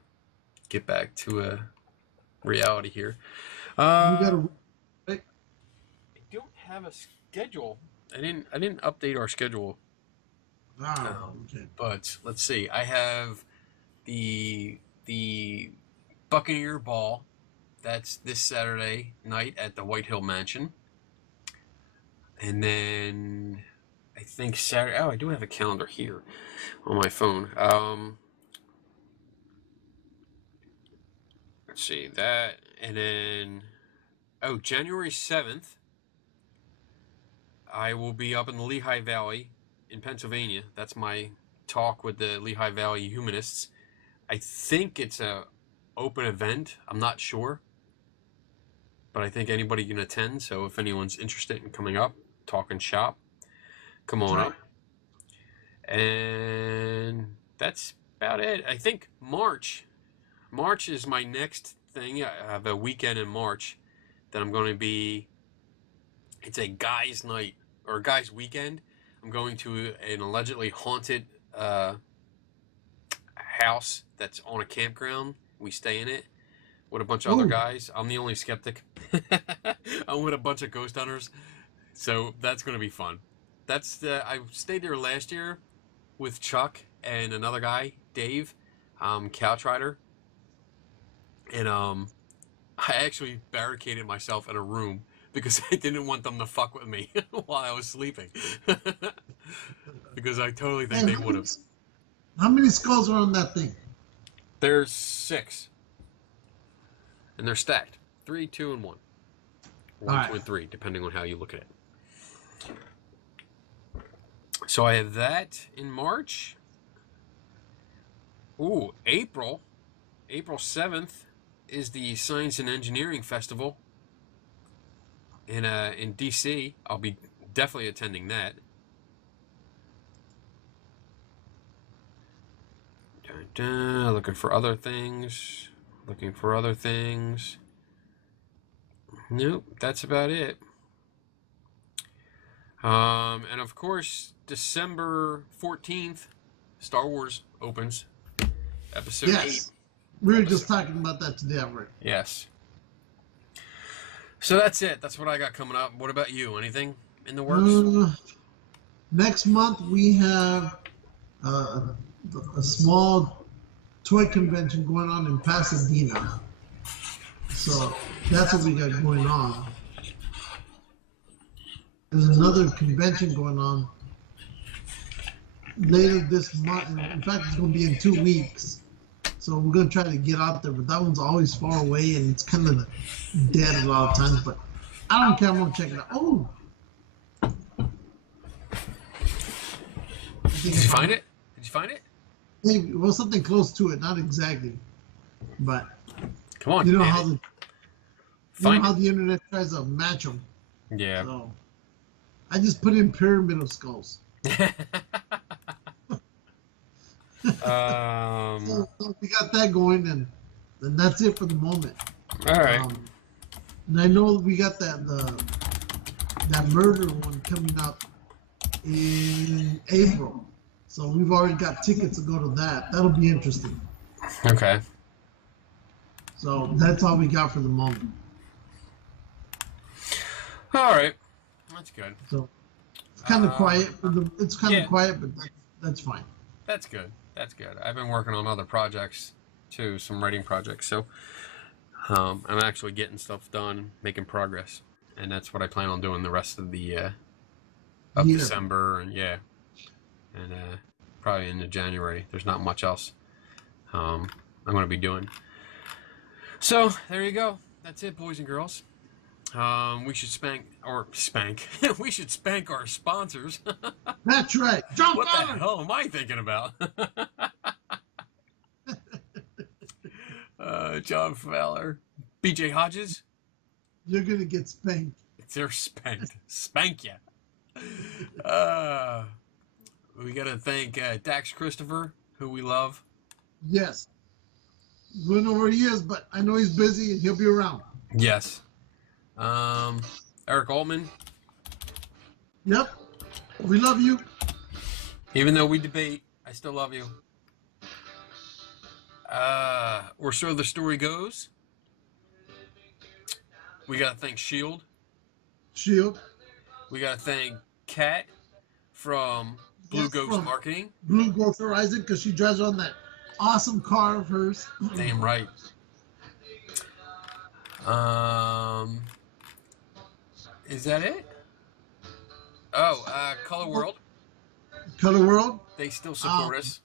get back to a reality here. We got I don't have a schedule. I didn't update our schedule. okay. But let's see. I have the Buccaneer Ball. That's this Saturday night at the White Hill Mansion. And then I think Saturday. Oh, I do have a calendar here on my phone. Let's see that, and then January 7th, I will be up in the Lehigh Valley in Pennsylvania. That's my talk with the Lehigh Valley humanists. I think it's a open event. I'm not sure, but I think anybody can attend. So if anyone's interested in coming up, talking shop, come on up. And that's about it. I think March is my next thing. I have a weekend in March that I'm going to be. It's a guys' night or a guys' weekend. I'm going to an allegedly haunted house that's on a campground. We stay in it with a bunch of other guys. I'm the only skeptic. I'm with a bunch of ghost hunters, so that's going to be fun. I stayed there last year with Chuck and another guy, Dave, Couch Rider, and I actually barricaded myself in a room because I didn't want them to fuck with me while I was sleeping. Because I totally think they would have. How many skulls are on that thing? There's 6. And they're stacked. 3, 2, and 1. 1, 2, and 3, depending on how you look at it. So I have that in March. Ooh, April 7th is the Science and Engineering Festival in DC. I'll be definitely attending that. Looking for other things. Nope, that's about it. And of course, December 14th, Star Wars opens. Episode 8. We were just talking about that today, Albert. Yes. So that's it. That's what I got coming up. What about you? Anything in the works? Next month, we have a small toy convention going on in Pasadena. So that's what we got going on. There's another convention going on later this month. In fact, it's going to be in 2 weeks. So we're going to try to get out there, but that one's always far away and it's kind of dead a lot of times. But I don't care. I'm going to check it out. Oh! Did you find it? Maybe. Well, something close to it. Not exactly. But come on, you know how the internet tries to match them. Yeah. So I just put in pyramid of skulls. So we got that going, and that's it for the moment. All right. And I know we got that murder one coming up in April, so we've already got tickets to go to that. That'll be interesting. Okay. So that's all we got for the moment. All right. That's good. So it's kind of quiet. It's kind of quiet, but that's fine. That's good. That's good. I've been working on other projects too, some writing projects. So I'm actually getting stuff done, making progress, and that's what I plan on doing the rest of the December and probably into January. There's not much else I'm going to be doing. So there you go. That's it, boys and girls. We should spank. We should spank our sponsors. That's right. John what Fowler. The hell am I thinking about? John Fowler, BJ Hodges. You're gonna get spanked. They're spanked. Spank ya. We gotta thank Dax Christopher, who we love. Yes. We don't know where he is, but I know he's busy and he'll be around. Yes. Eric Altman. Yep. We love you. Even though we debate, I still love you. Or so the story goes. We gotta thank Shield. We gotta thank Kat from Blue Ghost Marketing. Blue Ghost Horizon, because she drives on that awesome car of hers. Damn right. Is that it? Oh, Color World. Color World. They still support us.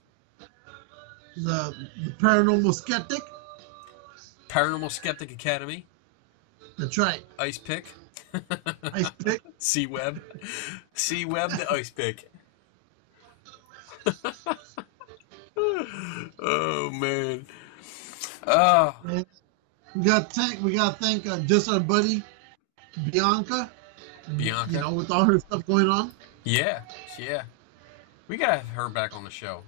The Paranormal Skeptic. Paranormal Skeptic Academy. That's right. Ice Pick. Ice Pick. C-Web. C-Web the Ice Pick. Oh, man. Oh. We got to thank just our buddy Bianca. Bianca. You know, with all her stuff going on. Yeah. We got to have her back on the show.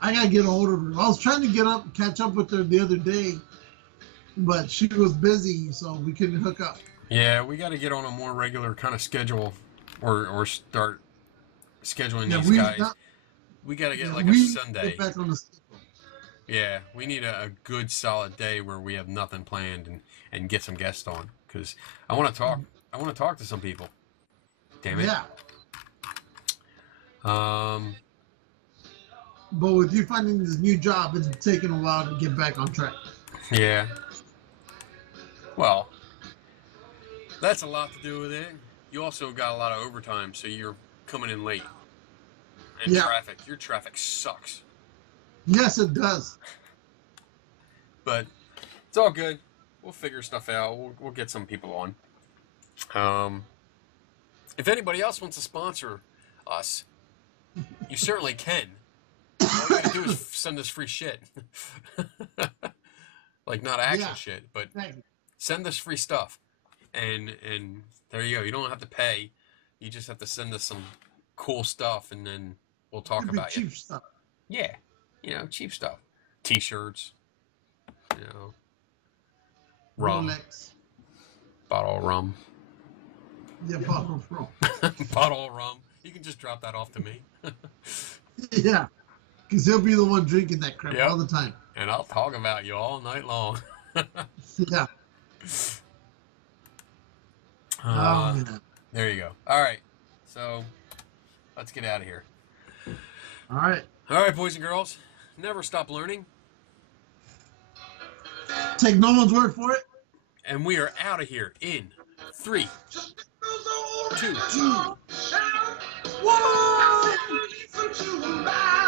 I got to get a hold of her. I was trying to catch up with her the other day, but she was busy, so we couldn't hook up. Yeah, we got to get on a more regular kind of schedule or start scheduling these guys. We got to get like a Sunday. Get back on the schedule. Yeah, we need a good solid day where we have nothing planned and get some guests on, because I want to talk. I want to talk to some people. Damn it. Yeah. But with you finding this new job, it's taken a while to get back on track. Yeah. Well, that's a lot to do with it. You also got a lot of overtime, so you're coming in late. And traffic. Your traffic sucks. Yes, it does. But it's all good. We'll figure stuff out. We'll get some people on. If anybody else wants to sponsor us, you certainly can. All you gotta do is send us free shit. Like, not actual shit, but send us free stuff. And there you go. You don't have to pay. You just have to send us some cool stuff, and then we'll talk about it. Cheap stuff. Yeah. You know, cheap stuff. T-shirts. You know. Rum. Rolex. Bottle of rum. Yeah, bottle of rum. Bottle of rum. You can just drop that off to me. Yeah. Because he'll be the one drinking that crap all the time. And I'll talk about you all night long. Yeah. Oh, man. There you go. All right. So, let's get out of here. All right. All right, boys and girls. Never stop learning. Take no one's word for it. And we are out of here in 3, 2, 1.